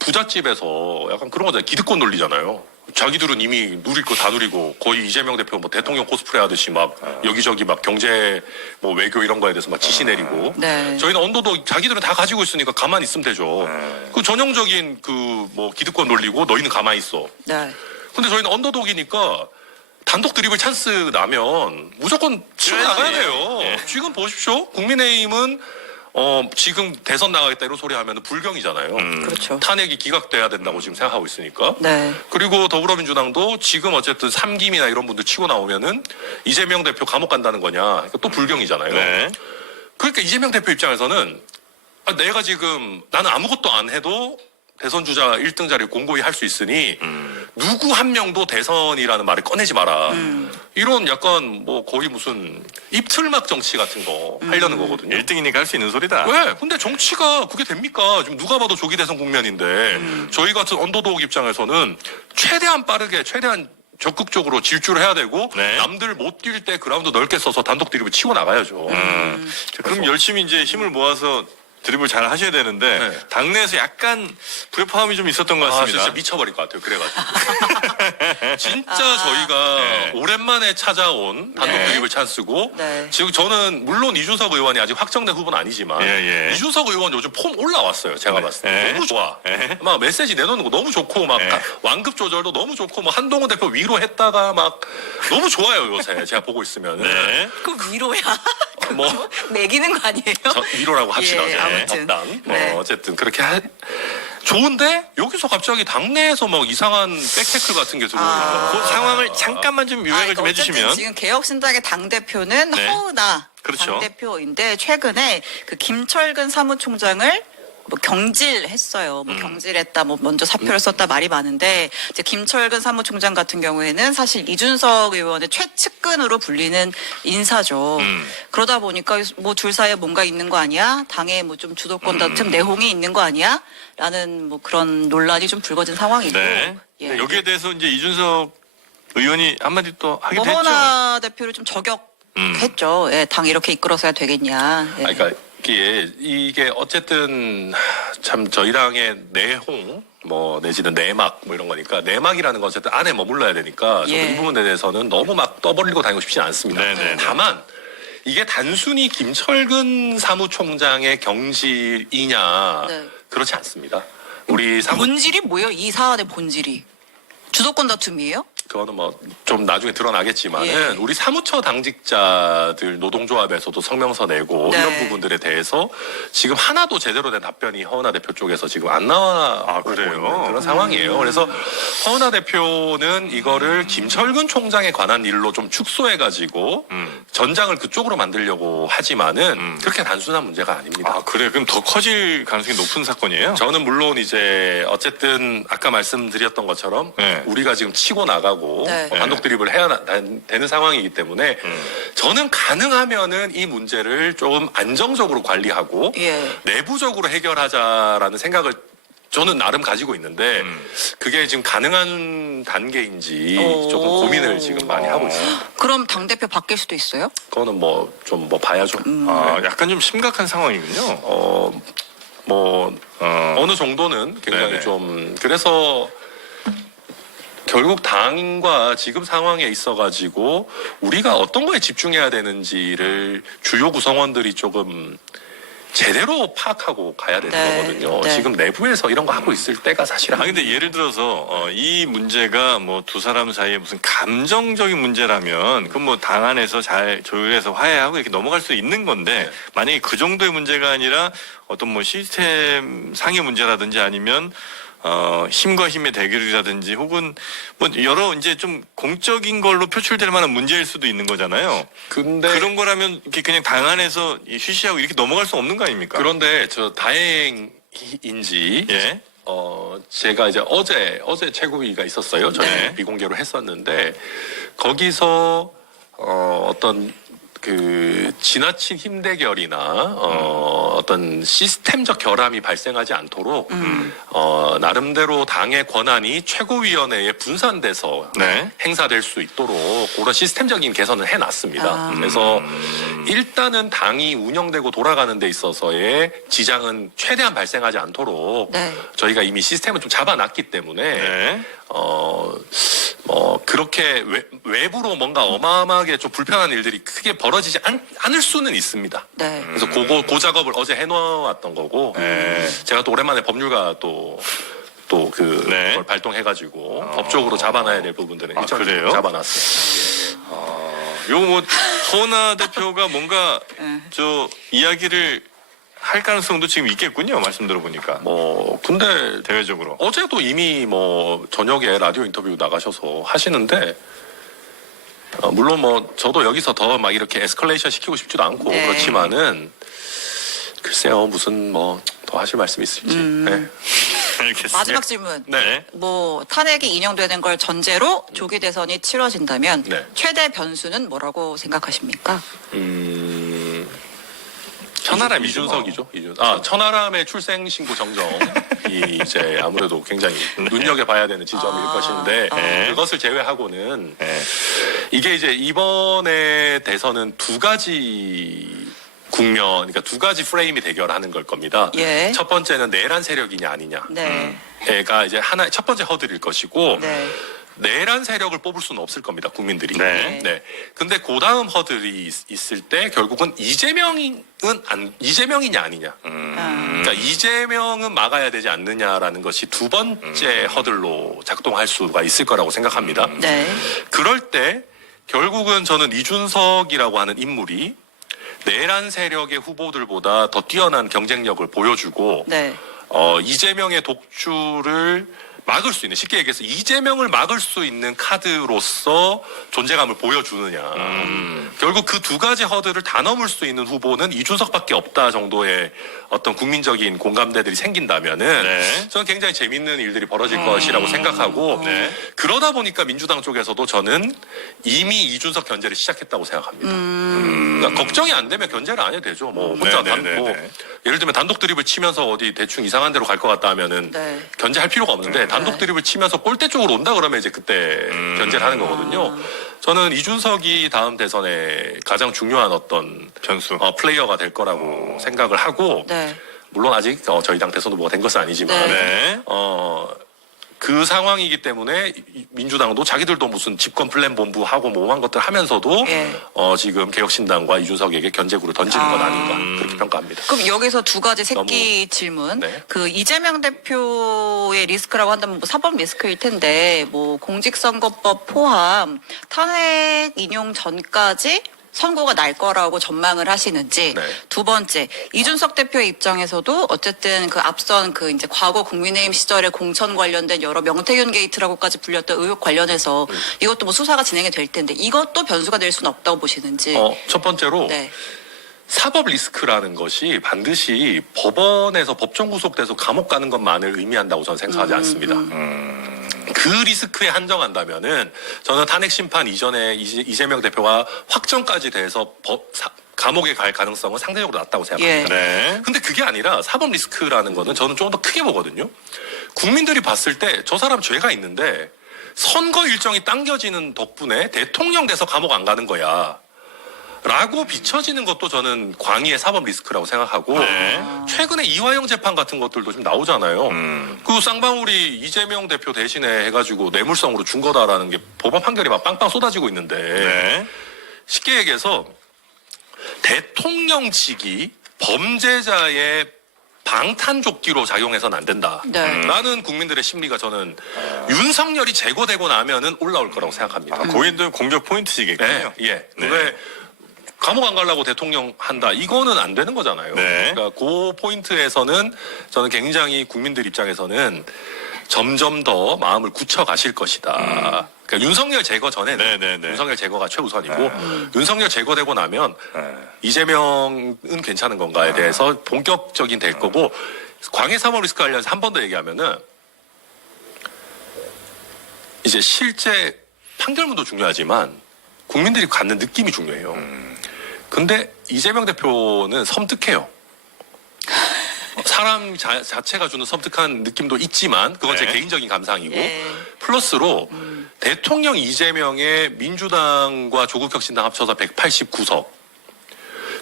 부잣집에서 약간 그런 거잖아요. 기득권 논리잖아요. 자기들은 이미 누릴 거 다 누리고 거의 이재명 대표 뭐 대통령 코스프레 하듯이 막 여기저기 막 경제 뭐 외교 이런 거에 대해서 막 지시 내리고 네. 저희는 언더독 자기들은 다 가지고 있으니까 가만히 있으면 되죠. 그 전형적인 그 뭐 기득권 논리고 너희는 가만히 있어. 네. 근데 저희는 언더독이니까 단독 드리블 찬스 나면 무조건 치고 나가야 돼요. 지금 보십시오. 국민의힘은 지금 대선 나가겠다 이런 소리 하면 불경이잖아요. 그렇죠. 탄핵이 기각돼야 된다고 지금 생각하고 있으니까. 네. 그리고 더불어민주당도 지금 어쨌든 삼김이나 이런 분들 치고 나오면은 이재명 대표 감옥 간다는 거냐. 그러니까 또 불경이잖아요. 네. 그러니까 이재명 대표 입장에서는 내가 지금 나는 아무것도 안 해도 대선 주자 1등 자리를 공고히 할 수 있으니 누구 한 명도 대선이라는 말을 꺼내지 마라. 이런 약간 뭐 거의 무슨 입틀막 정치 같은 거 하려는 거거든요. 1등이니까 할 수 있는 소리다. 왜? 근데 정치가 그게 됩니까? 지금 누가 봐도 조기 대선 국면인데 저희 같은 언더독 입장에서는 최대한 빠르게 최대한 적극적으로 질주를 해야 되고 네. 남들 못 뛸 때 그라운드 넓게 써서 단독 드립을 치고 나가야죠. 자, 그럼 열심히 이제 힘을 모아서 드리블 잘 하셔야 되는데 네. 당내에서 약간 불협화음이 좀 있었던 것 아, 같습니다. 진짜 미쳐버릴 것 같아요. 그래가지고. 진짜 저희가 네. 오랜만에 찾아온 단독 네. 드립을 찬스고 네. 지금 저는 물론 이준석 의원이 아직 확정된 후보는 아니지만 예, 예. 이준석 의원 요즘 폼 올라왔어요. 제가 봤을 때. 네. 너무 좋아. 네. 막 메시지 내놓는 거 너무 좋고 막 네. 완급 조절도 너무 좋고 뭐 한동훈 대표 위로했다가 막 너무 좋아요. 요새 제가 보고 있으면. 네. 그 위로야. 뭐 매기는 거 아니에요? 위로라고 합시다. 예, 네. 아무튼. 적당. 네. 어쨌든 그렇게 좋은데 여기서 갑자기 당내에서 막 이상한 백태클 같은 게 들어오니까 그 상황을 잠깐만 좀 요약을 좀 어쨌든 해주시면. 지금 개혁신당의 당대표는 네. 허은하 그렇죠. 당대표인데 최근에 그 김철근 사무총장을 뭐 경질했어요. 뭐 경질했다, 뭐 먼저 사표를 썼다 말이 많은데 이제 김철근 사무총장 같은 경우에는 사실 이준석 의원의 최측근으로 불리는 인사죠. 그러다 보니까 뭐 둘 사이에 뭔가 있는 거 아니야? 당에 뭐 좀 주도권 다툼 내홍이 있는 거 아니야? 라는 뭐 그런 논란이 좀 불거진 상황이고. 네. 예. 여기에 대해서 이제 이준석 의원이 한마디 또 하기도 했죠. 허은하 대표를 좀 저격했죠. 예, 당 이렇게 이끌어서야 되겠냐. 예. 그러니까 이게 어쨌든 참 저희 당의 내홍 뭐 내지는 내막 뭐 이런 거니까 내막이라는 건 어쨌든 안에 머물러야 되니까 저도 예. 이 부분에 대해서는 너무 막 떠벌리고 다니고 싶지 않습니다. 네네네. 다만 이게 단순히 김철근 사무총장의 경질이냐 네. 그렇지 않습니다. 우리 본질이 뭐예요? 이 사안의 본질이 주도권 다툼이에요? 그거는 뭐 좀 나중에 드러나겠지만은 예. 우리 사무처 당직자들 노동조합에서도 성명서 내고 네. 이런 부분들에 대해서 지금 하나도 제대로 된 답변이 허은하 대표 쪽에서 지금 안 나와고 그래요? 있는 그런 상황이에요. 그래서 허은하 대표는 이거를 김철근 총장에 관한 일로 좀 축소해가지고 전장을 그쪽으로 만들려고 하지만은 그렇게 단순한 문제가 아닙니다. 아, 그래. 그럼 더 커질 가능성이 높은 사건이에요? 저는 물론 이제 어쨌든 아까 말씀드렸던 것처럼 네. 우리가 지금 치고 나가고 네. 단독 드립을 해야 되는 상황이기 때문에 저는 가능하면은 이 문제를 좀 안정적으로 관리하고 예. 내부적으로 해결하자라는 생각을 저는 나름 가지고 있는데 그게 지금 가능한 단계인지 조금 고민을 지금 많이 하고 있습니다. 그럼 당대표 바뀔 수도 있어요? 그거는 뭐 좀 뭐 봐야죠. 아, 약간 좀 심각한 상황이군요. 어느 정도는 굉장히 네네. 좀 그래서 결국 당과 지금 상황에 있어가지고 우리가 어떤 거에 집중해야 되는지를 주요 구성원들이 조금 제대로 파악하고 가야 되는 네, 거거든요. 네. 지금 내부에서 이런 거 하고 있을 때가 사실 근데 예를 들어서 이 문제가 뭐 두 사람 사이에 무슨 감정적인 문제라면 그 뭐 당 안에서 잘 조율해서 화해하고 이렇게 넘어갈 수 있는 건데 만약에 그 정도의 문제가 아니라 어떤 뭐 시스템 상의 문제라든지 아니면 힘과 힘의 대결이라든지 혹은 뭐 여러 이제 좀 공적인 걸로 표출될 만한 문제일 수도 있는 거잖아요. 근데 그런 거라면 이렇게 그냥 당 안에서 쉬쉬하고 이렇게 넘어갈 수 없는 거 아닙니까? 그런데 저 다행인지 예. 제가 이제 어제 최고위가 있었어요. 저희 네. 비공개로 했었는데 거기서 어떤 그 지나친 힘 대결이나 어떤 시스템적 결함이 발생하지 않도록 나름대로 당의 권한이 최고위원회에 분산돼서 네. 행사될 수 있도록 그런 시스템적인 개선을 해놨습니다. 그래서 일단은 당이 운영되고 돌아가는 데 있어서의 지장은 최대한 발생하지 않도록 네. 저희가 이미 시스템을 좀 잡아놨기 때문에 네. 그렇게 외부로 뭔가 어마어마하게 좀 불편한 일들이 크게 벌어지지 않을 수는 있습니다. 네. 그래서 그 작업을 어제 해놓았던 거고, 네. 제가 또 오랜만에 법률가 네. 그걸 발동해가지고 법적으로 잡아놔야 될 부분들은 일정히 그래요? 잡아놨어요. 요거 뭐 허은하 대표가 뭔가 네. 저 이야기를 할 가능성도 지금 있겠군요. 말씀 들어보니까 근데 대외적으로. 어제도 이미 뭐 저녁에 라디오 인터뷰 나가셔서 하시는데 물론 뭐 저도 여기서 더 막 이렇게 에스컬레이션 시키고 싶지도 않고 네. 그렇지만은 글쎄요 무슨 뭐 더 하실 말씀이 있을지. 네. 알겠습니다. 마지막 질문. 네. 뭐 탄핵이 인용되는 걸 전제로 조기 대선이 치러진다면 네. 최대 변수는 뭐라고 생각하십니까? 천하람이죠. 이준석이죠. 천하람의 출생 신고 정정이 이제 아무래도 굉장히 눈여겨봐야 되는 지점일 것인데 네. 그것을 제외하고는 네. 이게 이제 이번에 대선은 두 가지 국면, 그러니까 두 가지 프레임이 대결하는 걸 겁니다. 예. 첫 번째는 내란 세력이냐 아니냐. 네. 가 이제 하나의 첫 번째 허들일 것이고 네. 내란 세력을 뽑을 수는 없을 겁니다. 국민들이. 네. 네. 근데 그 다음 허들이 있을 때 결국은 이재명이냐 아니냐. 그러니까 이재명은 막아야 되지 않느냐라는 것이 두 번째 허들로 작동할 수가 있을 거라고 생각합니다. 네. 그럴 때 결국은 저는 이준석이라고 하는 인물이 내란 세력의 후보들보다 더 뛰어난 경쟁력을 보여주고 네. 이재명의 독주를 막을 수 있는, 쉽게 얘기해서 이재명을 막을 수 있는 카드로서 존재감을 보여주느냐. 결국 그 두 가지 허들을 다 넘을 수 있는 후보는 이준석밖에 없다 정도의 어떤 국민적인 공감대들이 생긴다면은 네. 저는 굉장히 재밌는 일들이 벌어질 것이라고 생각하고 네. 그러다 보니까 민주당 쪽에서도 저는 이미 이준석 견제를 시작했다고 생각합니다. 그러니까 걱정이 안 되면 견제를 안 해도 되죠. 뭐 혼자 예를 들면 단독 드립을 치면서 어디 대충 이상한 데로 갈 것 같다 하면은 네. 견제할 필요가 없는데 단독 드립을 치면서 골대 쪽으로 온다 그러면 이제 그때 견제를 하는 거거든요. 저는 이준석이 다음 대선에 가장 중요한 어떤 변수. 플레이어가 될 거라고 생각을 하고 네. 물론 아직 저희 당 대선 후보가 된 것은 아니지만 네. 그 상황이기 때문에 민주당도 자기들도 무슨 집권 플랜 본부하고 뭐한 것들 하면서도 예. 지금 개혁신당과 이준석에게 견제구를 던지는 건 아닌가 그렇게 평가합니다. 그럼 여기서 두 가지 새끼 질문. 네. 그 이재명 대표의 리스크라고 한다면 뭐 사법 리스크일 텐데 뭐 공직선거법 포함 탄핵 인용 전까지 선고가 날 거라고 전망을 하시는지. 네. 두 번째, 이준석 대표의 입장에서도 어쨌든 그 앞선 그 이제 과거 국민의힘 시절에 공천 관련된 여러 명태균 게이트라고까지 불렸던 의혹 관련해서 이것도 뭐 수사가 진행이 될 텐데 이것도 변수가 될 수는 없다고 보시는지. 첫 번째로 네. 사법 리스크라는 것이 반드시 법원에서 법정 구속돼서 감옥 가는 것만을 의미한다고 저는 생각하지 않습니다. 그 리스크에 한정한다면은 저는 탄핵 심판 이전에 이재명 대표가 확정까지 돼서 감옥에 갈 가능성은 상대적으로 낮다고 생각합니다. 네. 근데 그게 아니라 사법 리스크라는 거는 저는 좀 더 크게 보거든요. 국민들이 봤을 때 저 사람 죄가 있는데 선거 일정이 당겨지는 덕분에 대통령 돼서 감옥 안 가는 거야. 라고 비춰지는 것도 저는 광의의 사법 리스크라고 생각하고 네. 최근에 이화영 재판 같은 것들도 좀 나오잖아요. 그 쌍방울이 이재명 대표 대신에 해가지고 뇌물성으로 준 거다라는 게 법원 판결이 막 빵빵 쏟아지고 있는데 네. 쉽게 얘기해서 대통령직이 범죄자의 방탄조끼로 작용해서는 안 된다. 네. 라는 국민들의 심리가 저는 윤석열이 제거되고 나면은 올라올 거라고 생각합니다. 거기도 공격 포인트시겠군요. 예. 예. 네. 왜 감옥 안 가려고 대통령 한다. 이거는 안 되는 거잖아요. 네. 그러니까 그 포인트에서는 저는 굉장히 국민들 입장에서는 점점 더 마음을 굳혀 가실 것이다. 그러니까 윤석열 제거 전에는 네네네. 윤석열 제거가 최우선이고 윤석열 제거되고 나면 이재명은 괜찮은 건가에 대해서 본격적인 될 거고 광해 사법 리스크 관련해서 한 번 더 얘기하면은 이제 실제 판결문도 중요하지만 국민들이 갖는 느낌이 중요해요. 근데 이재명 대표는 섬뜩해요. 사람 자체가 주는 섬뜩한 느낌도 있지만 그건 제 네. 개인적인 감상이고 예. 플러스로 대통령 이재명의 민주당과 조국혁신당 합쳐서 189석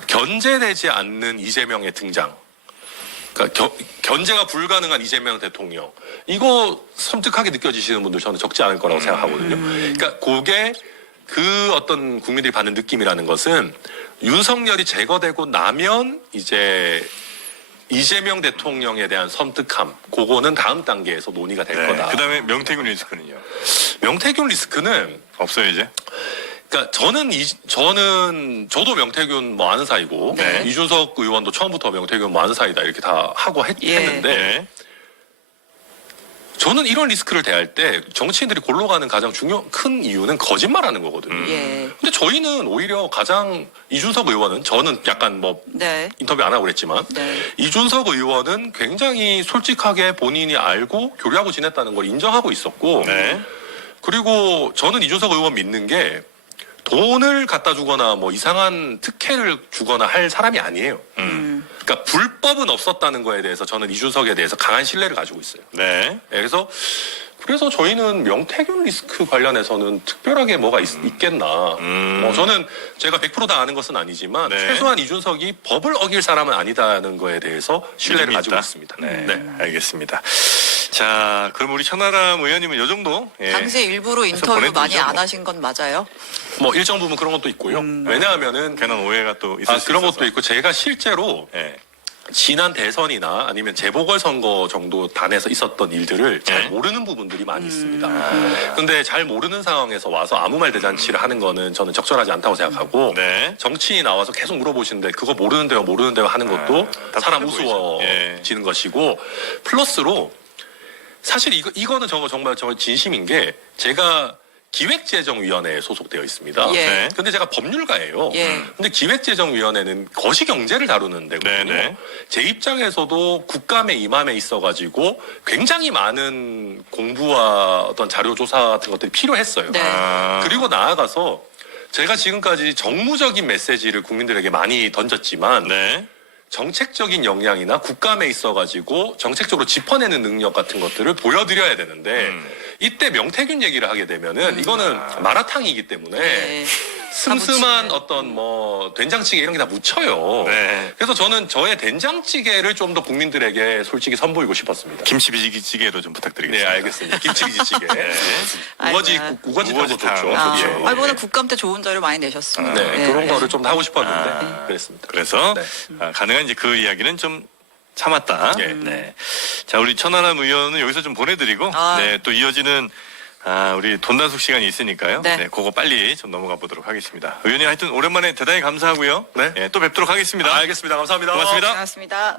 견제되지 않는 이재명의 등장 그러니까 견제가 불가능한 이재명 대통령 이거 섬뜩하게 느껴지시는 분들 저는 적지 않을 거라고 생각하거든요. 그러니까 그게 그 어떤 국민들이 받는 느낌이라는 것은 윤석열이 제거되고 나면 이제 이재명 대통령에 대한 섬뜩함, 그거는 다음 단계에서 논의가 될 거다. 그다음에 명태균 리스크는요? 명태균 리스크는 없어요 이제? 그러니까 저도 명태균 뭐 아는 사이고 네. 이준석 의원도 처음부터 명태균 뭐 아는 사이다 이렇게 다 하고 예. 했는데 네. 저는 이런 리스크를 대할 때 정치인들이 골로 가는 가장 큰 이유는 거짓말하는 거거든요. 예. 근데 저희는 오히려 가장 이준석 의원은 저는 약간 뭐 네. 인터뷰 안 하고 그랬지만 네. 이준석 의원은 굉장히 솔직하게 본인이 알고 교류하고 지냈다는 걸 인정하고 있었고 네. 그리고 저는 이준석 의원 믿는 게 돈을 갖다 주거나 뭐 이상한 특혜를 주거나 할 사람이 아니에요. 그러니까 불법은 없었다는 거에 대해서 저는 이준석에 대해서 강한 신뢰를 가지고 있어요. 네. 그래서 저희는 명태균 리스크 관련해서는 특별하게 뭐가 있겠나. 저는 제가 100% 다 아는 것은 아니지만 네. 최소한 이준석이 법을 어길 사람은 아니다는 거에 대해서 신뢰를 믿음이 가지고 있다? 있습니다. 네. 알겠습니다. 자, 그럼 우리 천하람 의원님은 요 정도? 예. 당시 일부러 인터뷰 보내드리죠, 많이 안 뭐. 하신 건 맞아요? 뭐 일정 부분 그런 것도 있고요. 왜냐하면은 괜한 오해가 또 있을 수 그런 있어서. 것도 있고 제가 실제로 예. 지난 대선이나 아니면 재보궐선거 정도 단에서 있었던 일들을 잘 네. 모르는 부분들이 많이 있습니다. 근데 잘 모르는 상황에서 와서 아무 말 대잔치를 하는 거는 저는 적절하지 않다고 생각하고 네. 정치인이 나와서 계속 물어보시는데 그거 모르는데요 하는 것도 다 사람 틀려 보이죠. 우스워지는 것이고 플러스로 사실 이거는 정말 진심인 게 제가 기획재정위원회에 소속되어 있습니다. 예. 네. 근데 제가 법률가예요. 예. 근데 기획재정위원회는 거시경제를 다루는 데거든요. 네네. 제 입장에서도 국감에 임함에 있어가지고 굉장히 많은 공부와 어떤 자료조사 같은 것들이 필요했어요. 네. 그리고 나아가서 제가 지금까지 정무적인 메시지를 국민들에게 많이 던졌지만 네. 정책적인 역량이나 국감에 있어가지고 정책적으로 짚어내는 능력 같은 것들을 보여드려야 되는데 이때 명태균 얘기를 하게 되면은 이거는 마라탕이기 때문에 네. 슴슴한 다 어떤 뭐 된장찌개 이런 게 다 묻혀요. 네. 그래서 저는 저의 된장찌개를 좀 더 국민들에게 솔직히 선보이고 싶었습니다. 김치비지기찌개로 좀 네, 부탁드리겠습니다. 알겠습니다. 김치비지찌개. 아이고야. 우거지탕도 우거지탕. 좋죠. 아, 예. 이번에 국감 때 좋은 자료 많이 내셨어요. 네, 그런 거를 좀 하고 싶었는데 그랬습니다. 그래서 네. 가능한 이제 그 이야기는 좀 참았다. 예. 네. 자, 우리 천하람 의원은 여기서 좀 보내드리고, 아. 네, 또 이어지는 우리 돈단속 시간이 있으니까요. 네. 네. 그거 빨리 좀 넘어가 보도록 하겠습니다. 의원님 하여튼 오랜만에 대단히 감사하고요. 네. 또 뵙도록 하겠습니다. 알겠습니다. 감사합니다. 고맙습니다. 고맙습니다.